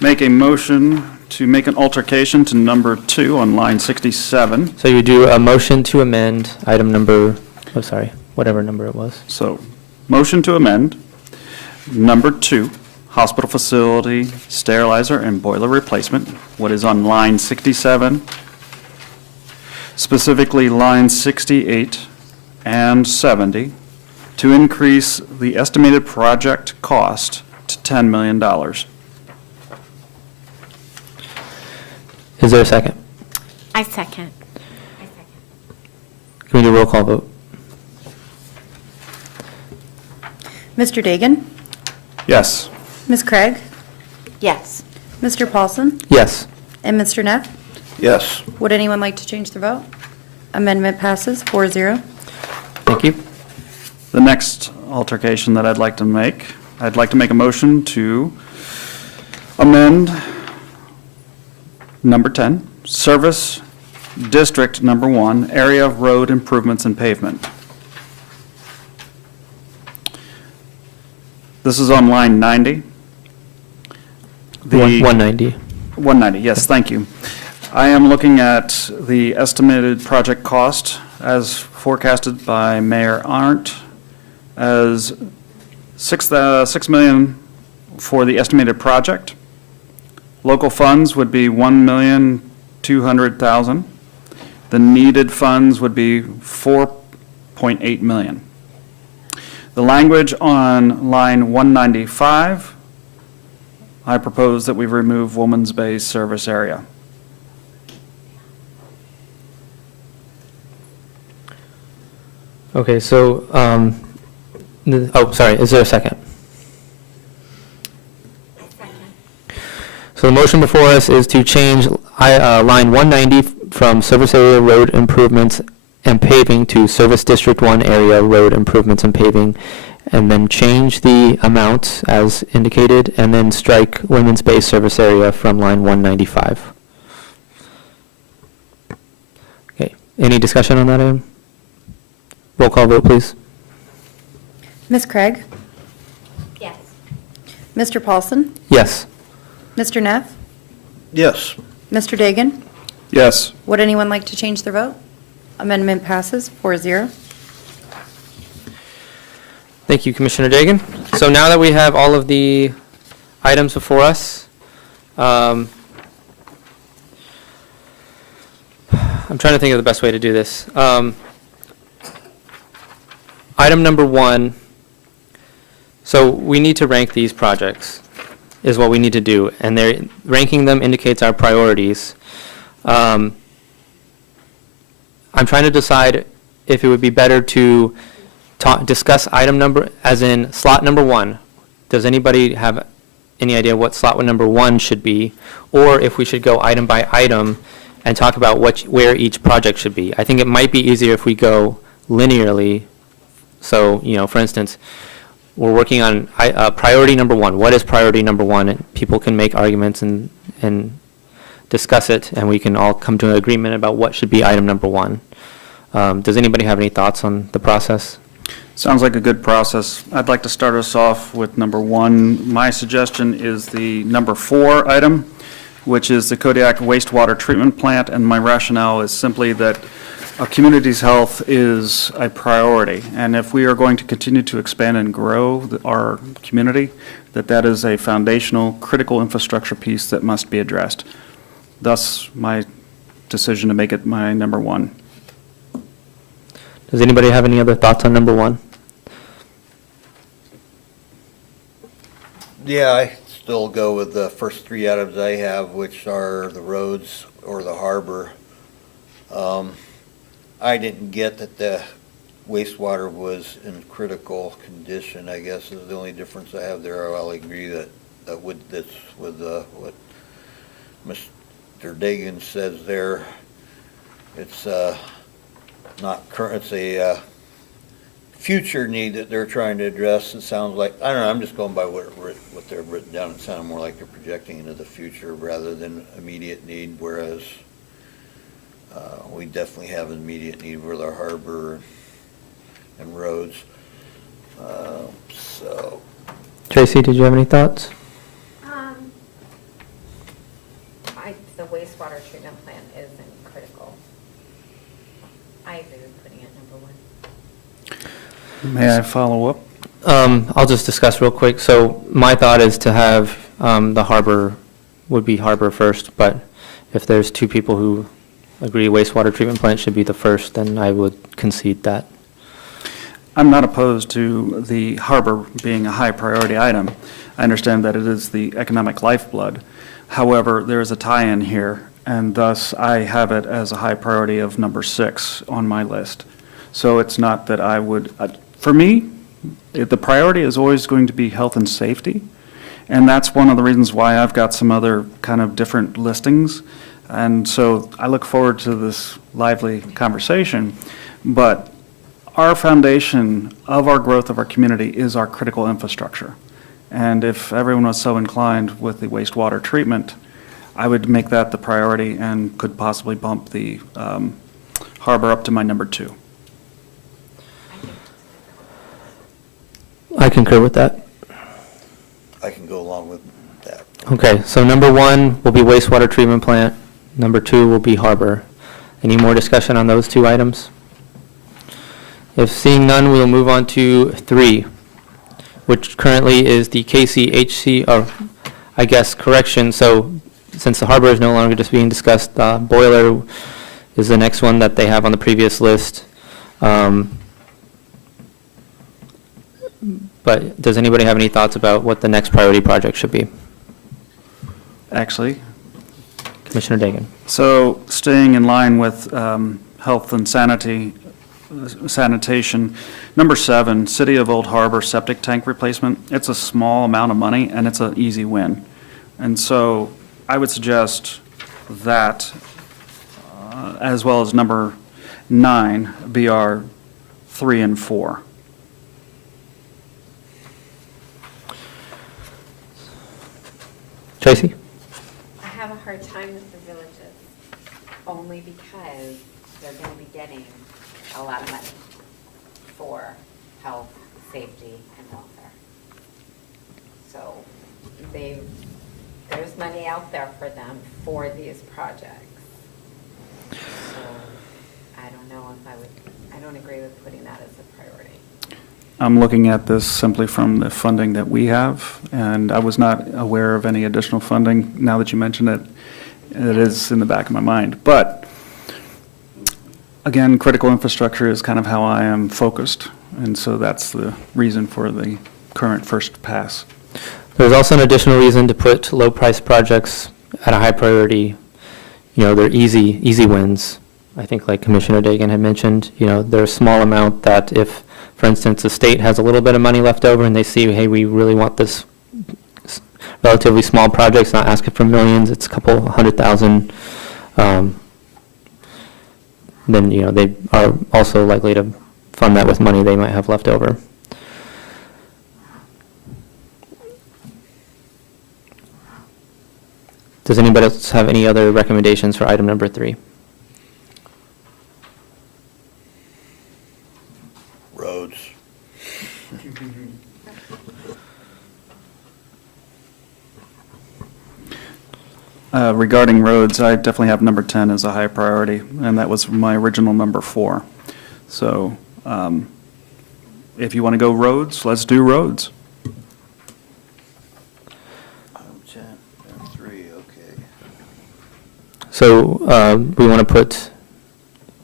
make a motion to make an altercation to number 2 on line 67. So you do a motion to amend item number, whatever number it was. So, motion to amend number 2, hospital facility sterilizer and boiler replacement, what is on line 67, specifically line 68 and 70, to increase the estimated project cost to $10 million. Is there a second? I second. Can we do a roll call vote? Mr. Dagan? Yes. Ms. Craig? Yes. Mr. Paulson? Yes. And Mr. Neff? Yes. Would anyone like to change their vote? Amendment passes 4-0. Thank you. The next altercation that I'd like to make a motion to amend number 10, Service District Number 1, Area of Road Improvements and Pavement. This is on line 90. 190. 190, yes, thank you. I am looking at the estimated project cost as forecasted by Mayor Arndt as $6 million for the estimated project. Local funds would be $1,200,000. The needed funds would be $4.8 million. The language on line 195, I propose that we remove Woman's Bay service area. Okay, so, sorry, is there a second? So the motion before us is to change line 190 from Service Area Road Improvements and Paving to Service District 1 Area Road Improvements and Paving, and then change the amounts as indicated, and then strike Women's Bay Service Area from line 195. Okay, any discussion on that item? Roll call vote, please. Ms. Craig? Yes. Mr. Paulson? Yes. Mr. Neff? Yes. Mr. Dagan? Yes. Would anyone like to change their vote? Amendment passes 4-0. Thank you, Commissioner Dagan. So now that we have all of the items before us, I'm trying to think of the best way to do this. Item number 1, so we need to rank these projects, is what we need to do, and ranking them indicates our priorities. I'm trying to decide if it would be better to discuss item number, as in slot number 1. Does anybody have any idea what slot number 1 should be? Or if we should go item by item and talk about where each project should be. I think it might be easier if we go linearly. So, for instance, we're working on priority number 1. What is priority number 1? And people can make arguments and discuss it, and we can all come to an agreement about what should be item number 1. Does anybody have any thoughts on the process? Sounds like a good process. I'd like to start us off with number 1. My suggestion is the number 4 item, which is the Kodiak wastewater treatment plant, and my rationale is simply that our community's health is a priority, and if we are going to continue to expand and grow our community, that is a foundational, critical infrastructure piece that must be addressed. Thus, my decision to make it my number 1. Does anybody have any other thoughts on number 1? Yeah, I still go with the first 3 items I have, which are the roads or the harbor. I didn't get that the wastewater was in critical condition, I guess is the only difference I have there. I'll agree that with this, with what Mr. Dagan says there. It's not current, it's a future need that they're trying to address. It sounds like, I don't know, I'm just going by what they've written down. It sounded more like they're projecting into the future rather than immediate need, whereas we definitely have an immediate need with our harbor and roads. So, Tracy, did you have any thoughts? The wastewater treatment plant isn't critical. I agree with putting it number 1. May I follow up? I'll just discuss real quick. So my thought is to have the harbor, would be harbor first, but if there's two people who agree wastewater treatment plant should be the first, then I would concede that. I'm not opposed to the harbor being a high priority item. I understand that it is the economic lifeblood. However, there is a tie-in here, and thus I have it as a high priority of number 6 on my list. So it's not that I would, for me, the priority is always going to be health and safety, and that's one of the reasons why I've got some other kind of different listings. And so I look forward to this lively conversation, but our foundation of our growth of our community is our critical infrastructure. And if everyone was so inclined with the wastewater treatment, I would make that the priority and could possibly bump the harbor up to my number 2. I concur with that. I can go along with that. Okay, so number 1 will be wastewater treatment plant. Number 2 will be harbor. Any more discussion on those 2 items? If seeing none, we'll move on to 3, which currently is the KCHC, or I guess correction. So since the harbor is no longer just being discussed, boiler is the next one that they have on the previous list. But does anybody have any thoughts about what the next priority project should be? Actually, Commissioner Dagan. so staying in line with health and sanitation, number 7, City of Old Harbor septic tank replacement. It's a small amount of money, and it's an easy win. And so I would suggest that, as well as number 9, be our 3 and 4. Tracy? I have a hard time with the villages, only because they're going to be getting a lot of money for health, safety, and welfare. So there's money out there for them for these projects. So I don't know if I don't agree with putting that as a priority. I'm looking at this simply from the funding that we have, and I was not aware of any additional funding. Now that you mention it, it is in the back of my mind. But again, critical infrastructure is kind of how I am focused, and so that's the reason for the current first pass. There's also an additional reason to put low-priced projects at a high priority. You know, they're easy wins. I think like Commissioner Dagan had mentioned, you know, they're a small amount that if, for instance, the state has a little bit of money left over and they see, hey, we really want this relatively small project, it's not asking for millions, it's a couple $100,000, then, you know, they are also likely to fund that with money they might have left over. Does anybody else have any other recommendations for item number 3? Roads. Regarding roads, I definitely have number 10 as a high priority, and that was my original number 4. So if you want to go roads, let's do roads. Item 10 and 3, okay. So we want to put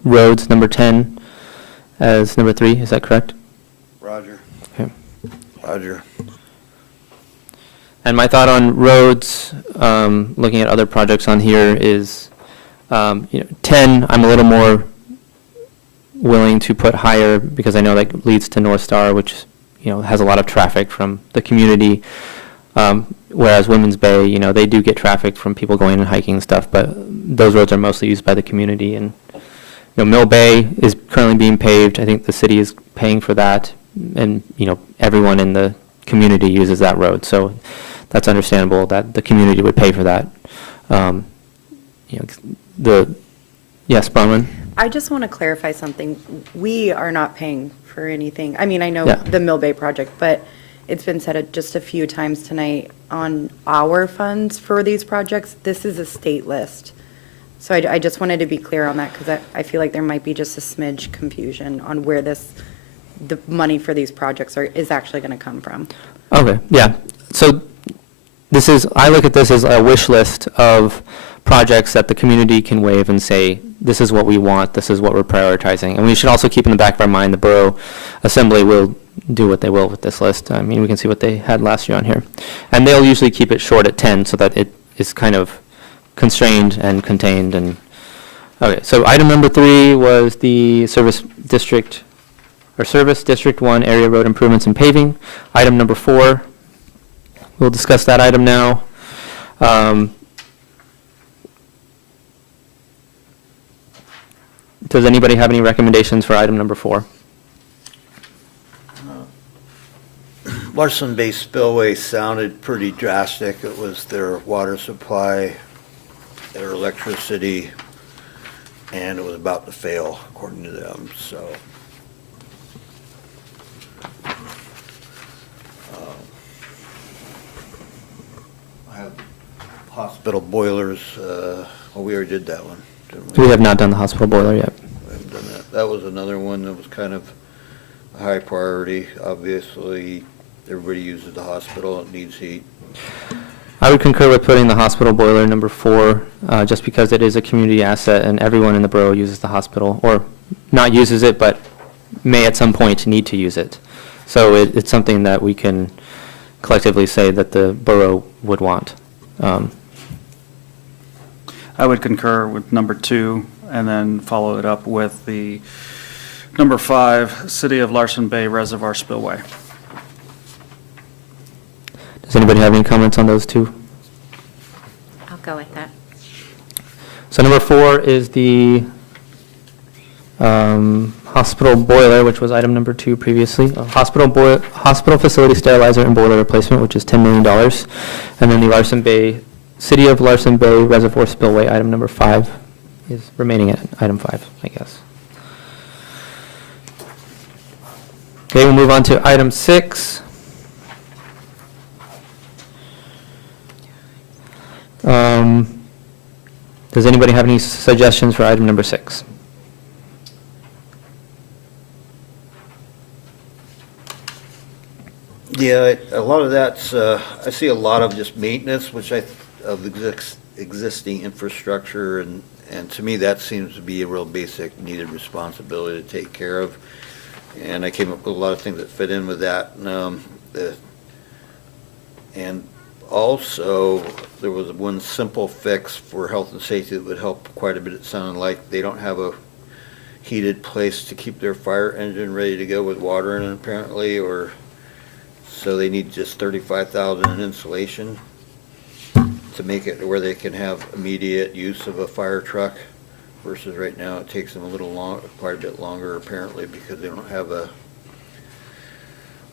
roads number 10 as number 3, is that correct? Roger. Okay. Roger. And my thought on roads, looking at other projects on here is, 10, I'm a little more willing to put higher because I know that leads to North Star, which, has a lot of traffic from the community. Whereas Women's Bay, they do get traffic from people going and hiking and stuff, but those roads are mostly used by the community. And, Mill Bay is currently being paved. I think the city is paying for that. And, everyone in the community uses that road. So that's understandable that the community would pay for that. Yes, Bronwyn? I just want to clarify something. We are not paying for anything. I mean, I know Yeah. the Mill Bay project, but it's been said just a few times tonight on our funds for these projects. This is a state list. So I just wanted to be clear on that because I feel like there might be just a smidge confusion on where the money for these projects is actually going to come from. Okay, yeah. So I look at this as a wish list of projects that the community can waive and say, this is what we want, this is what we're prioritizing. And we should also keep in the back of our mind, the Borough Assembly will do what they will with this list. I mean, we can see what they had last year on here. And they'll usually keep it short at 10 so that it is kind of constrained and contained. And okay, so item number 3 was the Service District 1 area road improvements and paving. Item number 4, we'll discuss that item now. Does anybody have any recommendations for item number 4? Larson Bay spillway sounded pretty drastic. It was their water supply, their electricity, and it was about to fail, according to them, so. I have hospital boilers, we already did that one, didn't we? We have not done the hospital boiler yet. We haven't done that. That was another one that was kind of a high priority. Obviously, everybody uses the hospital, it needs heat. I would concur with putting the hospital boiler number 4, just because it is a community asset and everyone in the borough uses the hospital, or not uses it, but may at some point need to use it. So it's something that we can collectively say that the borough would want. I would concur with number 2, and then follow it up with the number 5, City of Larson Bay Reservoir Spillway. Does anybody have any comments on those two? I'll go with that. So number 4 is the hospital boiler, which was item number 2 previously. Hospital facility sterilizer and boiler replacement, which is $10 million. And then the City of Larson Bay Reservoir Spillway, item number 5, is remaining at item 5, I guess. Okay, we'll move on to item 6. Does anybody have any suggestions for item number 6? Yeah, a lot of that's, I see a lot of just maintenance, of existing infrastructure, and to me, that seems to be a real basic needed responsibility to take care of. And I came up with a lot of things that fit in with that. And also, there was one simple fix for health and safety that would help quite a bit. It sounded like they don't have a heated place to keep their fire engine ready to go with water in it apparently, so they need just $35,000 in insulation to make it where they can have immediate use of a fire truck, versus right now it takes them quite a bit longer apparently because they don't have a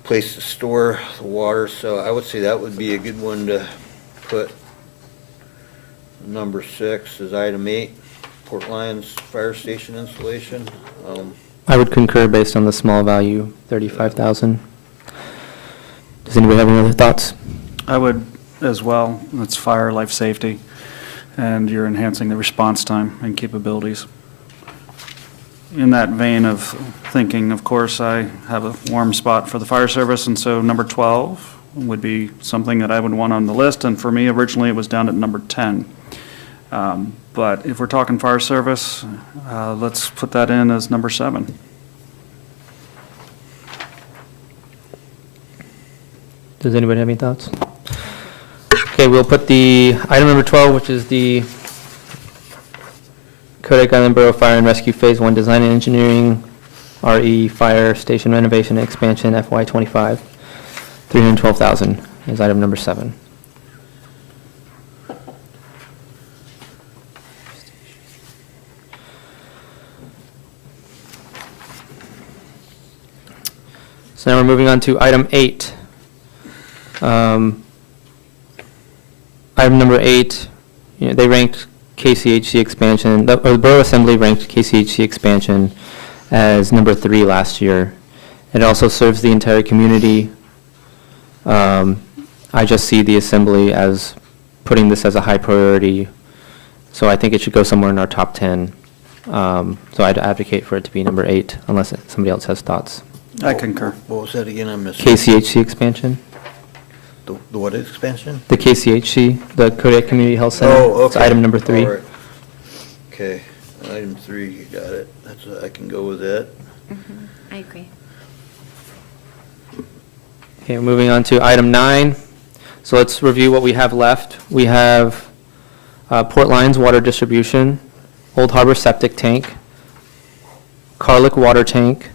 place to store the water. So I would say that would be a good one to put. Number 6 is item 8, Port Lions Fire Station installation. I would concur based on the small value, $35,000. Does anybody have any other thoughts? I would as well. It's fire, life safety, and you're enhancing the response time and capabilities. In that vein of thinking, of course, I have a warm spot for the fire service, and so number 12 would be something that I would want on the list, and for me, originally, it was down at number 10. But if we're talking fire service, let's put that in as number 7. Does anybody have any thoughts? Okay, we'll put the item number 12, which is the Kodiak Island Borough Fire and Rescue Phase 1 Design and Engineering, RE Fire Station Renovation and Expansion, FY25, $312,000. is item number 7. So now we're moving on to item 8. Item number 8, they ranked KCHC expansion, or the Borough Assembly ranked KCHC expansion as number 3 last year. It also serves the entire community. I just see the Assembly as putting this as a high priority, so I think it should go somewhere in our top 10. So I'd advocate for it to be number 8, unless somebody else has thoughts. I concur. What was that again? I missed. KCHC expansion? The what expansion? The KCHC, the Kodiak Community Health Center. Oh, okay. It's item number 3. All right. Okay, item 3, you got it. I can go with that. I agree. Okay, moving on to item 9. So let's review what we have left. We have Port Lions Water Distribution, Old Harbor Septic Tank, Carlick Water Tank,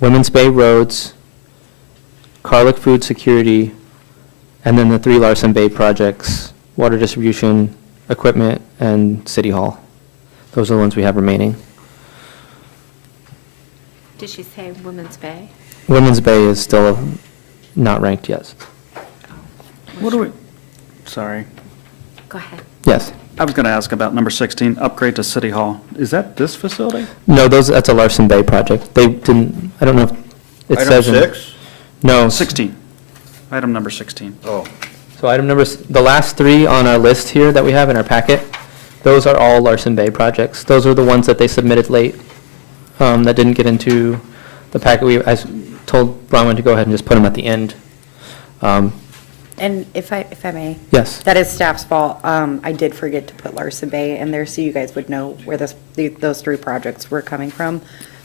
Women's Bay Roads, Carlick Food Security, and then the 3 Larson Bay projects, water distribution, equipment, and City Hall. Those are the ones we have remaining. Did she say Women's Bay? Women's Bay is still not ranked yet. What do we, sorry. Go ahead. Yes. I was going to ask about number 16, upgrade to City Hall. Is that this facility? No, that's a Larson Bay project. They didn't, I don't know if it Item says. 6? No. 16. Item number 16. Oh, So item the last 3 on our list here that we have in our packet, those are all Larson Bay projects. Those are the ones that they submitted late, that didn't get into the packet. I told Bronwyn to go ahead and just put them at the end. And if I may? Yes. That is staff's fault. I did forget to put Larson Bay in there, so you guys would know where those 3 projects were coming from.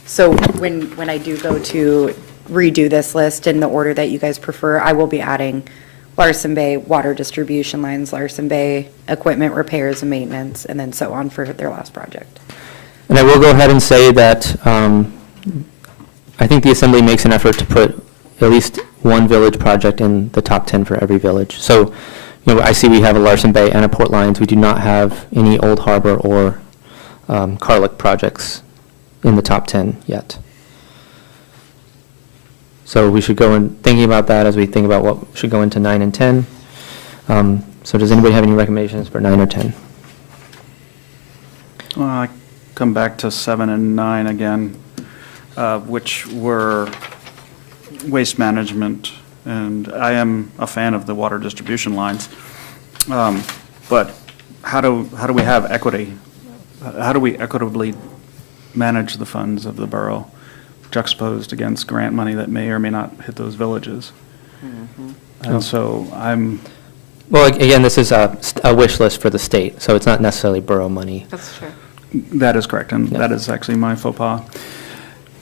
So when I do go to redo this list in the order that you guys prefer, I will be adding Larson Bay water distribution lines, Larson Bay equipment repairs and maintenance, and then so on for their last project. And I will go ahead and say that I think the Assembly makes an effort to put at least one village project in the top 10 for every village. So, I see we have a Larson Bay and a Port Lions. We do not have any Old Harbor or Carlick projects in the top 10 yet. So we should go in thinking about that as we think about what should go into 9 and 10. So does anybody have any recommendations for 9 or 10? Well, I come back to 7 and 9 again, which were waste management, and I am a fan of the water distribution lines. But how do we have equity? How do we equitably manage the funds of the borough juxtaposed against grant money that may or may not hit those villages? And so Well, again, this is a wish list for the state, so it's not necessarily borough money. That's true. that is correct, and Yeah. that is actually my faux pas.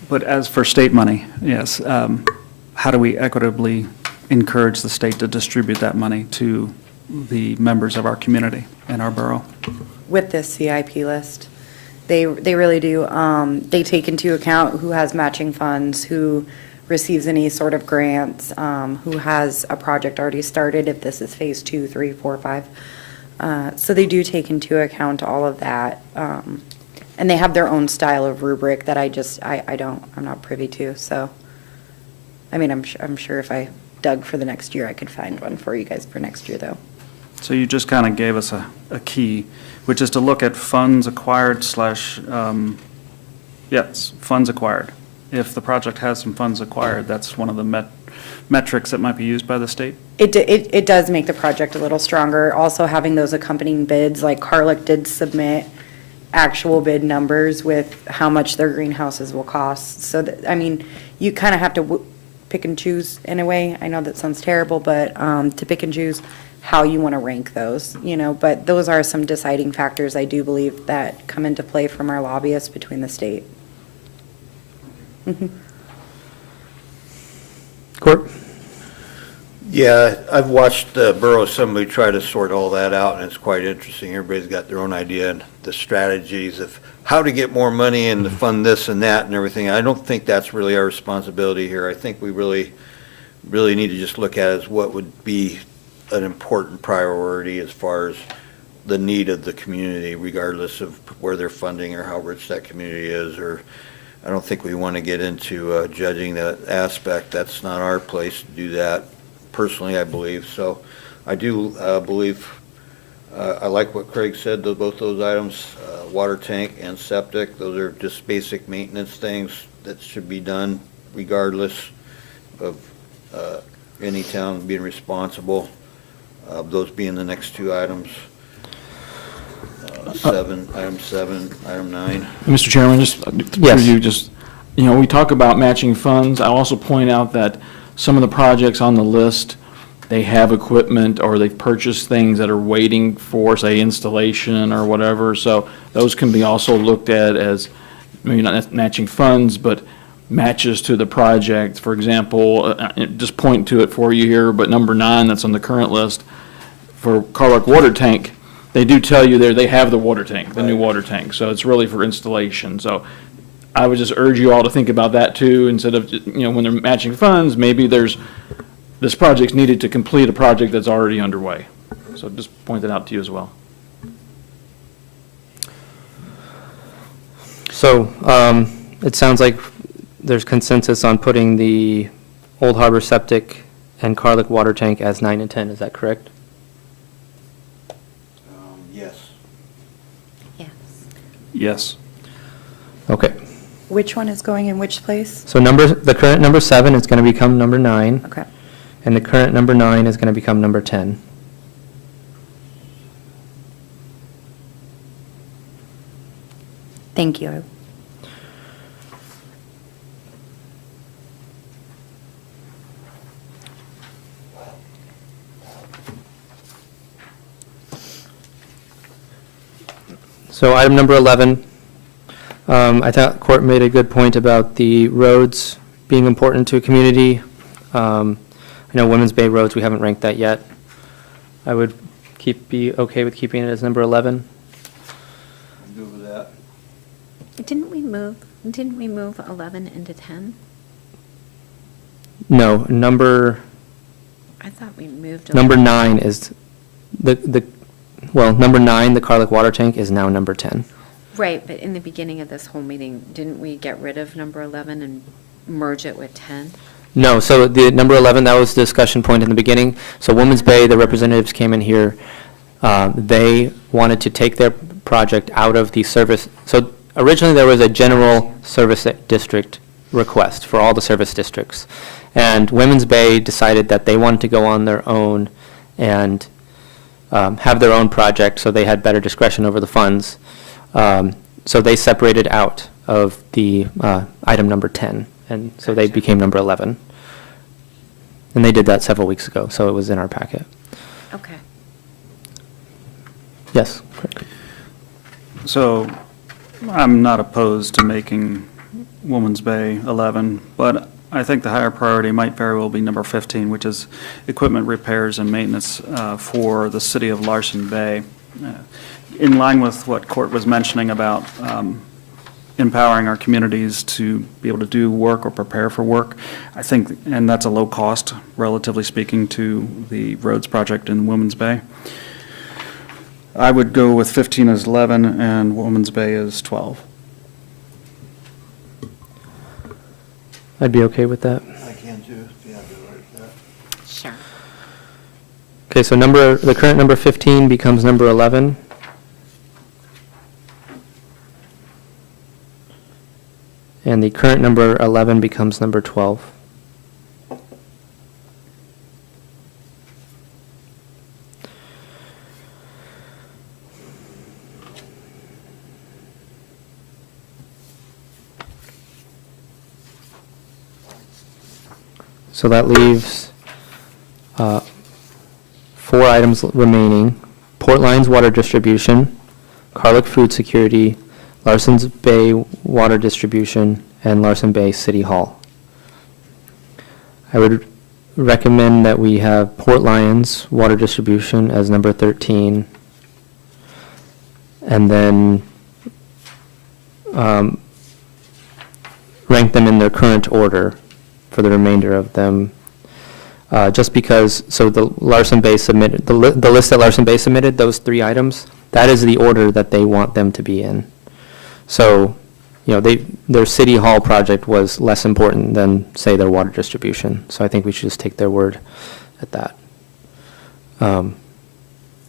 But as for state money, yes, how do we equitably encourage the state to distribute that money to the members of our community and our borough? With this CIP list, they really do. They take into account who has matching funds, who receives any sort of grants, who has a project already started, if this is phase 2, 3, 4, 5. So they do take into account all of that. And they have their own style of rubric that I'm not privy to, so. I mean, I'm sure if I dug for the next year, I could find one for you guys for next year, though. So you just kind of gave us a key, which is to look at funds acquired yes, funds acquired. If the project has some funds acquired, that's one of the metrics that might be used by the state? It does make the project a little stronger. Also, having those accompanying bids, like Carlick did submit actual bid numbers with how much their greenhouses will cost. So, I mean, you kind of have to pick and choose in a way. I know that sounds terrible, but to pick and choose how you want to rank those, But those are some deciding factors, I do believe, that come into play from our lobbyists between the state. Court? yeah, I've watched the Borough Assembly try to sort all that out, and it's quite interesting. Everybody's got their own idea and the strategies of how to get more money and to fund this and that and everything. I don't think that's really our responsibility here. I think we really need to just look at as what would be an important priority as far as the need of the community, regardless of where they're funding or how rich that community is, or I don't think we want to get into judging that aspect. That's not our place to do that, personally, I believe. So I do believe, I like what Craig said, both those items, water tank and septic, those are just basic maintenance things that should be done regardless of any town being responsible. Those being the next two items. Item 7, item 9. Mr. Chairman, just Yes. through you, we talk about matching funds. I also point out that some of the projects on the list, they have equipment or they've purchased things that are waiting for, say, installation or whatever. So those can be also looked at as maybe not matching funds, but matches to the project. For example, just point to it for you here, but number 9 that's on the current list for Kodiak water tank, they do tell you there they have the water tank, the new water tank. So it's really for installation. So I would just urge you all to think about that too, instead of, when they're matching funds, maybe this project's needed to complete a project that's already underway. So just point that out to you as well. So it sounds like there's consensus on putting the Old Harbor septic and Kodiak water tank as 9 and 10, is that correct? Yes. Yes. Yes. Okay. Which one is going in which place? So the current number 7 is going to become number 9, Okay. and the current number 9 is going to become number 10. Thank you. So item number 11, I thought Court made a good point about the roads being important to a community. I know Women's Bay roads, we haven't ranked that yet. I would be okay with keeping it as number 11. I'm good with that. Didn't we move 11 into 10? No, number I thought we moved. number 11. 9 is number 9, the Kodiak water tank, is now number 10. Right, but in the beginning of this whole meeting, didn't we get rid of number 11 and merge it with 10? No, so the number 11, that was the discussion point in the beginning. So Women's Bay, the representatives came in here. They wanted to take their project out of the service. So originally, there was a general service district request for all the service districts. And Women's Bay decided that they wanted to go on their own and have their own project, so they had better discretion over the funds. So they separated out of the item number 10, and so they became number 11. And they did that several weeks ago, so it was in our packet. Okay. Yes, Craig. So I'm not opposed to making Woman's Bay 11, but I think the higher priority might very well be number 15, which is equipment repairs and maintenance for the city of Larsen Bay. In line with what Court was mentioning about empowering our communities to be able to do work or prepare for work, I think, and that's a low cost, relatively speaking, to the roads project in Woman's Bay. I would go with 15 as 11 and Woman's Bay as 12. I'd be okay with that. I can too. Yeah, I'd be all right with that. Sure. Okay, so the current number 15 becomes number 11. And the current number 11 becomes number 12. So that leaves 4 items remaining: Port Lines water distribution, Kodiak food security, Larson's Bay water distribution, and Larsen Bay City Hall. I would recommend that we have Port Lions water distribution as number 13, and then rank them in their current order for the remainder of them. just because, so the Larson Bay submitted, the list that Larson Bay submitted, those 3 items, that is the order that they want them to be in. So, their city hall project was less important than, say, their water distribution. So I think we should just take their word at that.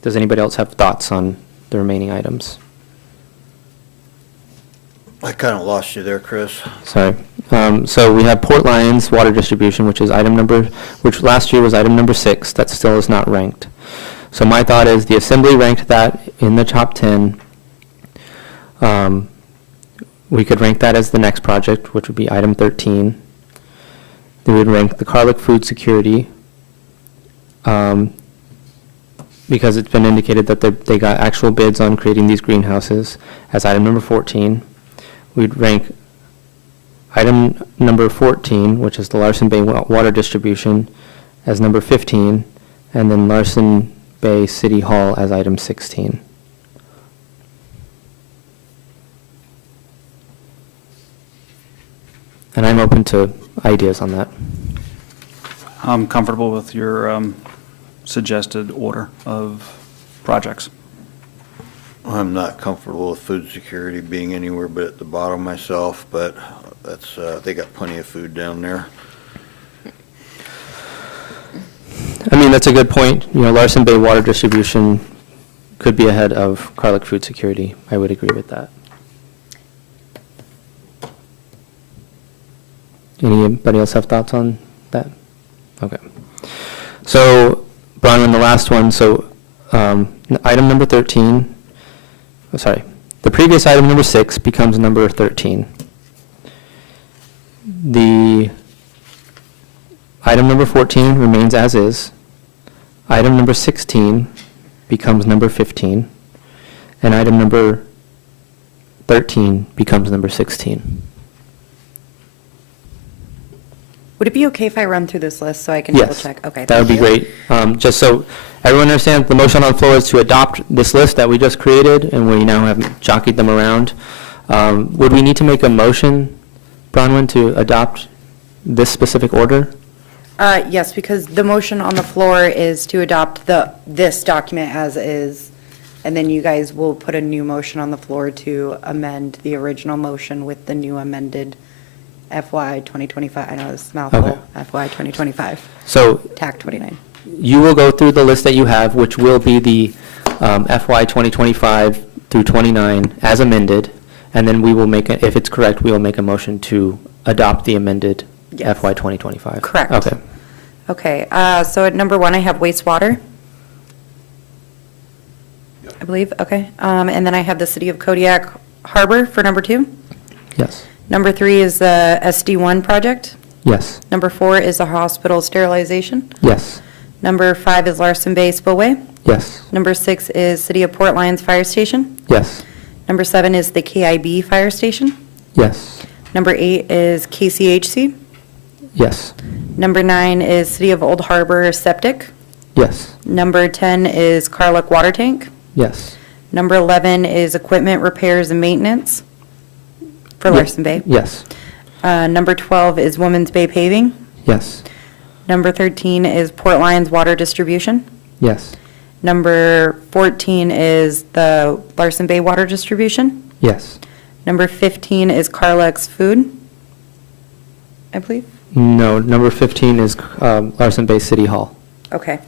Does anybody else have thoughts on the remaining items? I kind of lost you there, Chris. Sorry. So we have Port Lions water distribution, which last year was item number 6, that still is not ranked. So my thought is the assembly ranked that in the top 10. We could rank that as the next project, which would be item 13. They would rank the Carlick food security, because it's been indicated that they got actual bids on creating these greenhouses, as item number 14. We'd rank item number 14, which is the Larson Bay water distribution, as number 15, and then Larson Bay City Hall as item 16. And I'm open to ideas on that. I'm comfortable with your suggested order of projects. I'm not comfortable with food security being anywhere but at the bottom myself, but that's, they got plenty of food down there. I mean, that's a good point. Larson Bay water distribution could be ahead of Carlick food security. I would agree with that. Anybody else have thoughts on that? Okay. So, Bronwyn, the last one, so item number 13, the previous item number 6 becomes number 13. The item number 14 remains as is. Item number 16 becomes number 15. And item number 13 becomes number 16. Would it be okay if I run through this list so I can Yes. double check? Okay. That would be thank you. great. Just so everyone understands, the motion on the floor is to adopt this list that we just created, and we now have jockeyed them around. Would we need to make a motion, Bronwyn, to adopt this specific order? Yes, because the motion on the floor is to adopt this document as is, and then you guys will put a new motion on the floor to amend the original motion with the new amended FY 2025, I know this is a mouthful, Okay. FY 2025, So TAC 29. you will go through the list that you have, which will be the FY 2025 through 29 as amended, and then we will make, if it's correct, we will make a motion to adopt the amended Yes. FY 2025. Correct. Okay. Okay, so at number 1, I have wastewater. I believe, okay. And then I have the City of Kodiak Harbor for number 2. Yes. Number 3 is the SD1 project. Yes. Number 4 is the hospital sterilization. Yes. Number 5 is Larson Bay Spillway. Yes. Number 6 is City of Port Lions Fire Station. Yes. Number 7 is the KIB Fire Station. Yes. Number 8 is KCHC. Yes. Number 9 is City of Old Harbor Septic. Yes. Number 10 is Carlick Water Tank. Yes. Number 11 is Equipment Repairs and Maintenance for Ye- Larson Bay. Yes. Number 12 is Women's Bay Paving. Yes. Number 13 is Port Lions Water Distribution. Yes. Number 14 is the Larson Bay Water Distribution. Yes. Number 15 is Carlick's Food, I believe. No, number 15 is Larson Bay City Hall. Okay.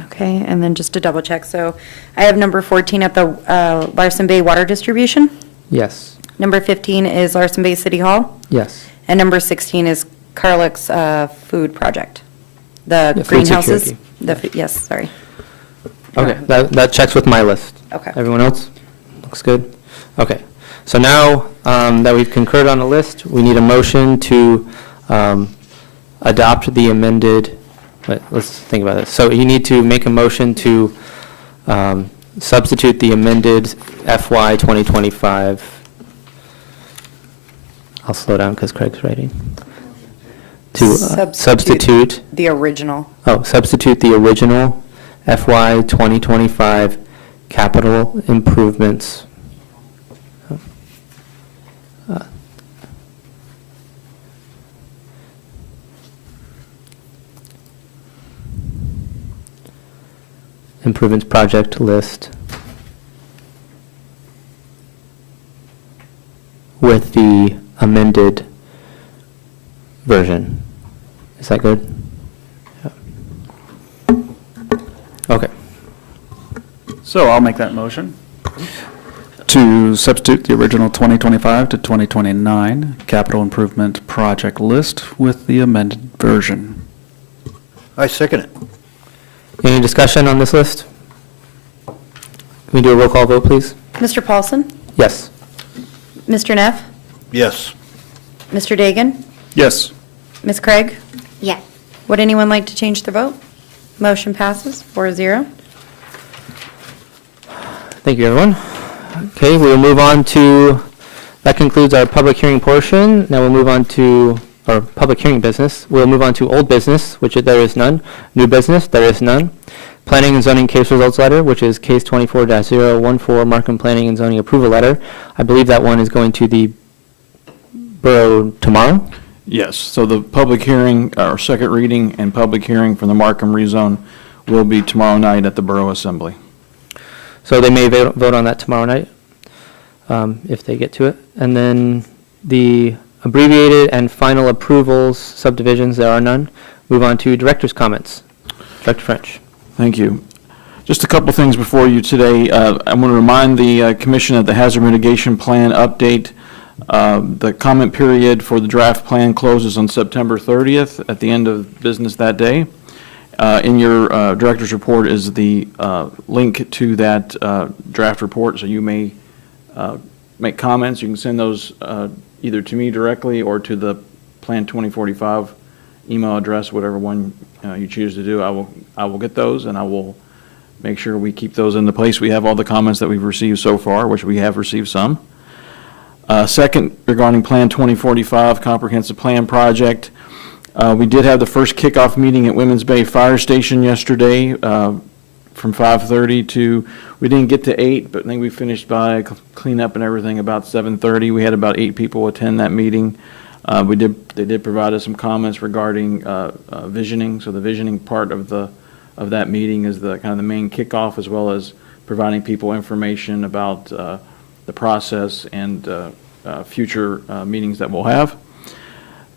Okay, and then just to double check, so I have number 14 at the Larson Bay Water Distribution. Yes. Number 15 is Larson Bay City Hall. Yes. And number 16 is Carlick's Food Project. The Yeah, food greenhouses. security. Yes, sorry. Okay, that checks with my list. Okay. Everyone else? Looks good? Okay. So now that we've concurred on the list, we need a motion to adopt the amended, let's think about this. So you need to make a motion to substitute the amended FY 2025. I'll slow down because Craig's writing. to substitute, the original. substitute the original FY 2025 capital improvements. Improvements project list with the amended version. Is that good? Yeah. Okay. So I'll make that motion to substitute the original 2025 to 2029 capital improvement project list with the amended version. I second it. Any discussion on this list? Can we do a roll call vote, please? Mr. Paulson? Yes. Mr. Neff? Yes. Mr. Dagan? Yes. Ms. Craig? Yes. Would anyone like to change their vote? Motion passes 4-0. Thank you, everyone. Okay, we will move on to, that concludes our public hearing portion. Now we'll move on to our public hearing business. We'll move on to old business, which there is none. New business, there is none. Planning and zoning case results letter, which is case 24-014, Markham Planning and Zoning Approval Letter. I believe that one is going to the Borough tomorrow. Yes, so the public hearing, or second reading and public hearing for the Markham rezone will be tomorrow night at the Borough Assembly. So they may vote on that tomorrow night, if they get to it. And then the abbreviated and final approvals subdivisions, there are none. Move on to director's comments. Director French. Thank you. Just a couple things before you today. I want to remind the commission that the hazard mitigation plan update, the comment period for the draft plan closes on September 30th at the end of business that day. In your director's report is the link to that draft report, so you may make comments. You can send those either to me directly or to the Plan 2045 email address, whatever one you choose to do. I will get those, and I will make sure we keep those in the place. We have all the comments that we've received so far, which we have received some. Second, regarding Plan 2045 Comprehensive Plan Project, we did have the first kickoff meeting at Women's Bay Fire Station yesterday from 5:30 to, we didn't get to 8, but I think we finished by cleanup and everything about 7:30. We had about 8 people attend that meeting. They did provide us some comments regarding visioning. So the visioning part of that meeting is the kind of the main kickoff, as well as providing people information about the process and future meetings that we'll have.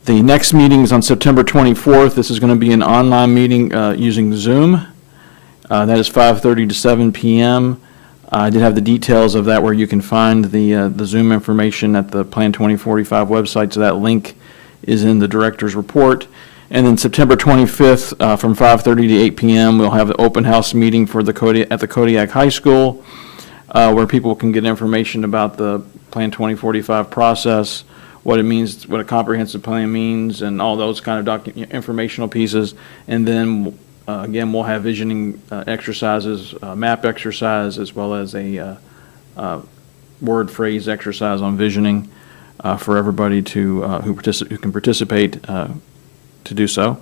The next meeting is on September 24th. This is going to be an online meeting using Zoom. That is 5:30 to 7 p.m. I did have the details of that where you can find the Zoom information at the Plan 2045 website, so that link is in the director's report. And then September 25th from 5:30 to 8 p.m. we'll have the open house meeting for at the Kodiak High School where people can get information about the Plan 2045 process, what it means, what a comprehensive plan means, and all those kind of informational pieces. And then again, we'll have visioning exercises, map exercise, as well as a word phrase exercise on visioning for everybody to who can participate to do so.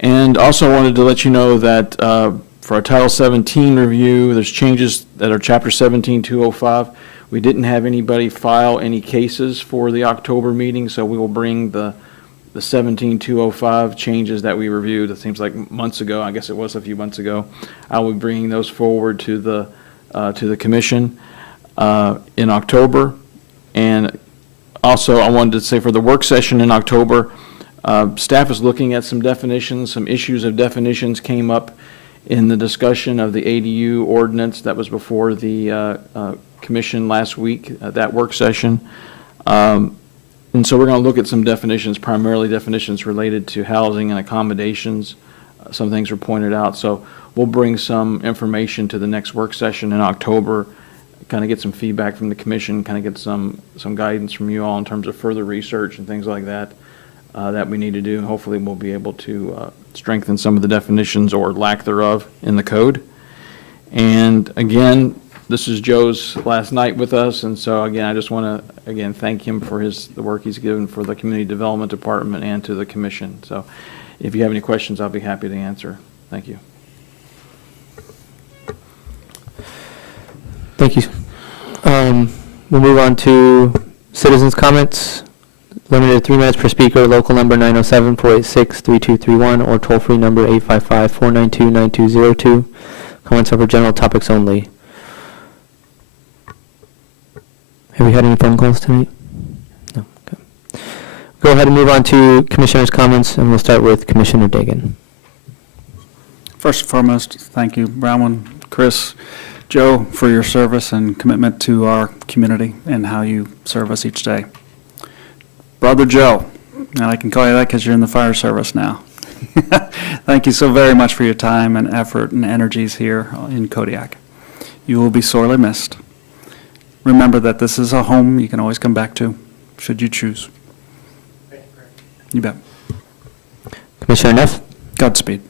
And also wanted to let you know that for our Title 17 review, there's changes that are Chapter 17-205. We didn't have anybody file any cases for the October meeting, so we will bring the 17-205 changes that we reviewed. It seems like months ago. I guess it was a few months ago. I will be bringing those forward to the commission in October. And also, I wanted to say for the work session in October, staff is looking at some definitions. Some issues of definitions came up in the discussion of the ADU ordinance that was before the commission last week, that work session. And so we're going to look at some definitions, primarily definitions related to housing and accommodations. Some things were pointed out. So we'll bring some information to the next work session in October, kind of get some feedback from the commission, kind of get some guidance from you all in terms of further research and things like that that we need to do. And hopefully we'll be able to strengthen some of the definitions or lack thereof in the code. And again, This is Joe's last night with us, and so again, I just want to, again, thank him for the work he's given for the Community Development Department and to the commission. So if you have any questions, I'll be happy to answer. Thank you. Thank you. We'll move on to citizens' comments. Limited to 3 minutes per speaker, local number 907-486-3231, or toll-free number 855-492-9202. Comments are for general topics only. Have we had any phone calls tonight? No. Okay. Go ahead and move on to commissioners' comments, and we'll start with Commissioner Dagan. First and foremost, thank you, Bronwyn, Chris, Joe, for your service and commitment to our community and how you serve us each day. Brother Joe, and I can call you that because you're in the fire service now. Thank you so very much for your time and effort and energies here in Kodiak. You will be sorely missed. Remember that this is a home you can always come back to, should you choose. You bet. Commissioner Neff? Godspeed.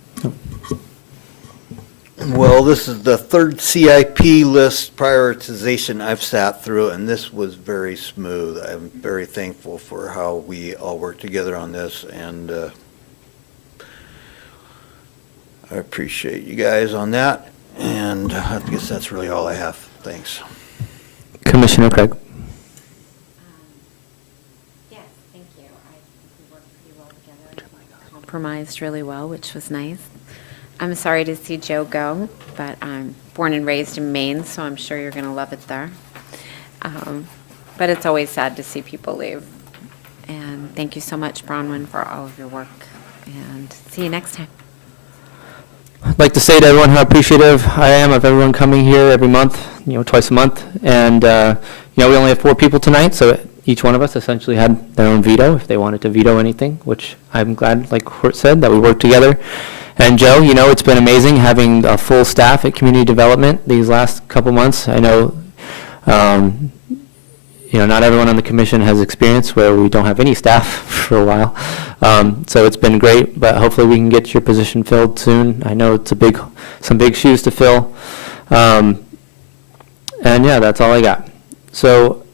Well, this is the third CIP list prioritization I've sat through, and this was very smooth. I'm very thankful for how we all worked together on this, and I appreciate you guys on that, and I guess that's really all I have. Thanks. Commissioner Craig? Yes, thank you. I think we worked pretty well together, compromised really well, which was nice. I'm sorry to see Joe go, but I'm born and raised in Maine, so I'm sure you're going to love it there. But it's always sad to see people leave. And thank you so much, Bronwyn, for all of your work. And see you next time. I'd like to say to everyone how appreciative I am of everyone coming here every month, twice a month. And, we only have 4 people tonight, so each one of us essentially had their own veto if they wanted to veto anything, which I'm glad, like Kurt said, that we worked together. And Joe, it's been amazing having a full staff at Community Development these last couple months. I know, not everyone on the commission has experience where we don't have any staff for a while. So it's been great, but hopefully we can get your position filled soon. I know it's some big shoes to fill. And yeah, that's all I got. So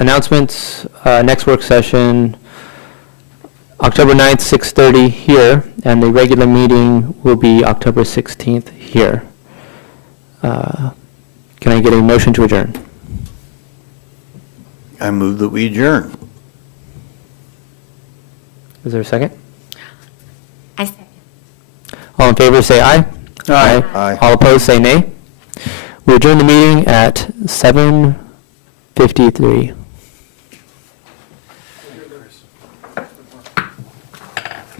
announcements, next work session, October 9th, 6:30 here, and the regular meeting will be October 16th here. Can I get a motion to adjourn? I move that we adjourn. Is there a second? I second. All in favor, say aye. Aye. Aye. All opposed, say nay. We adjourn the meeting at 7:53.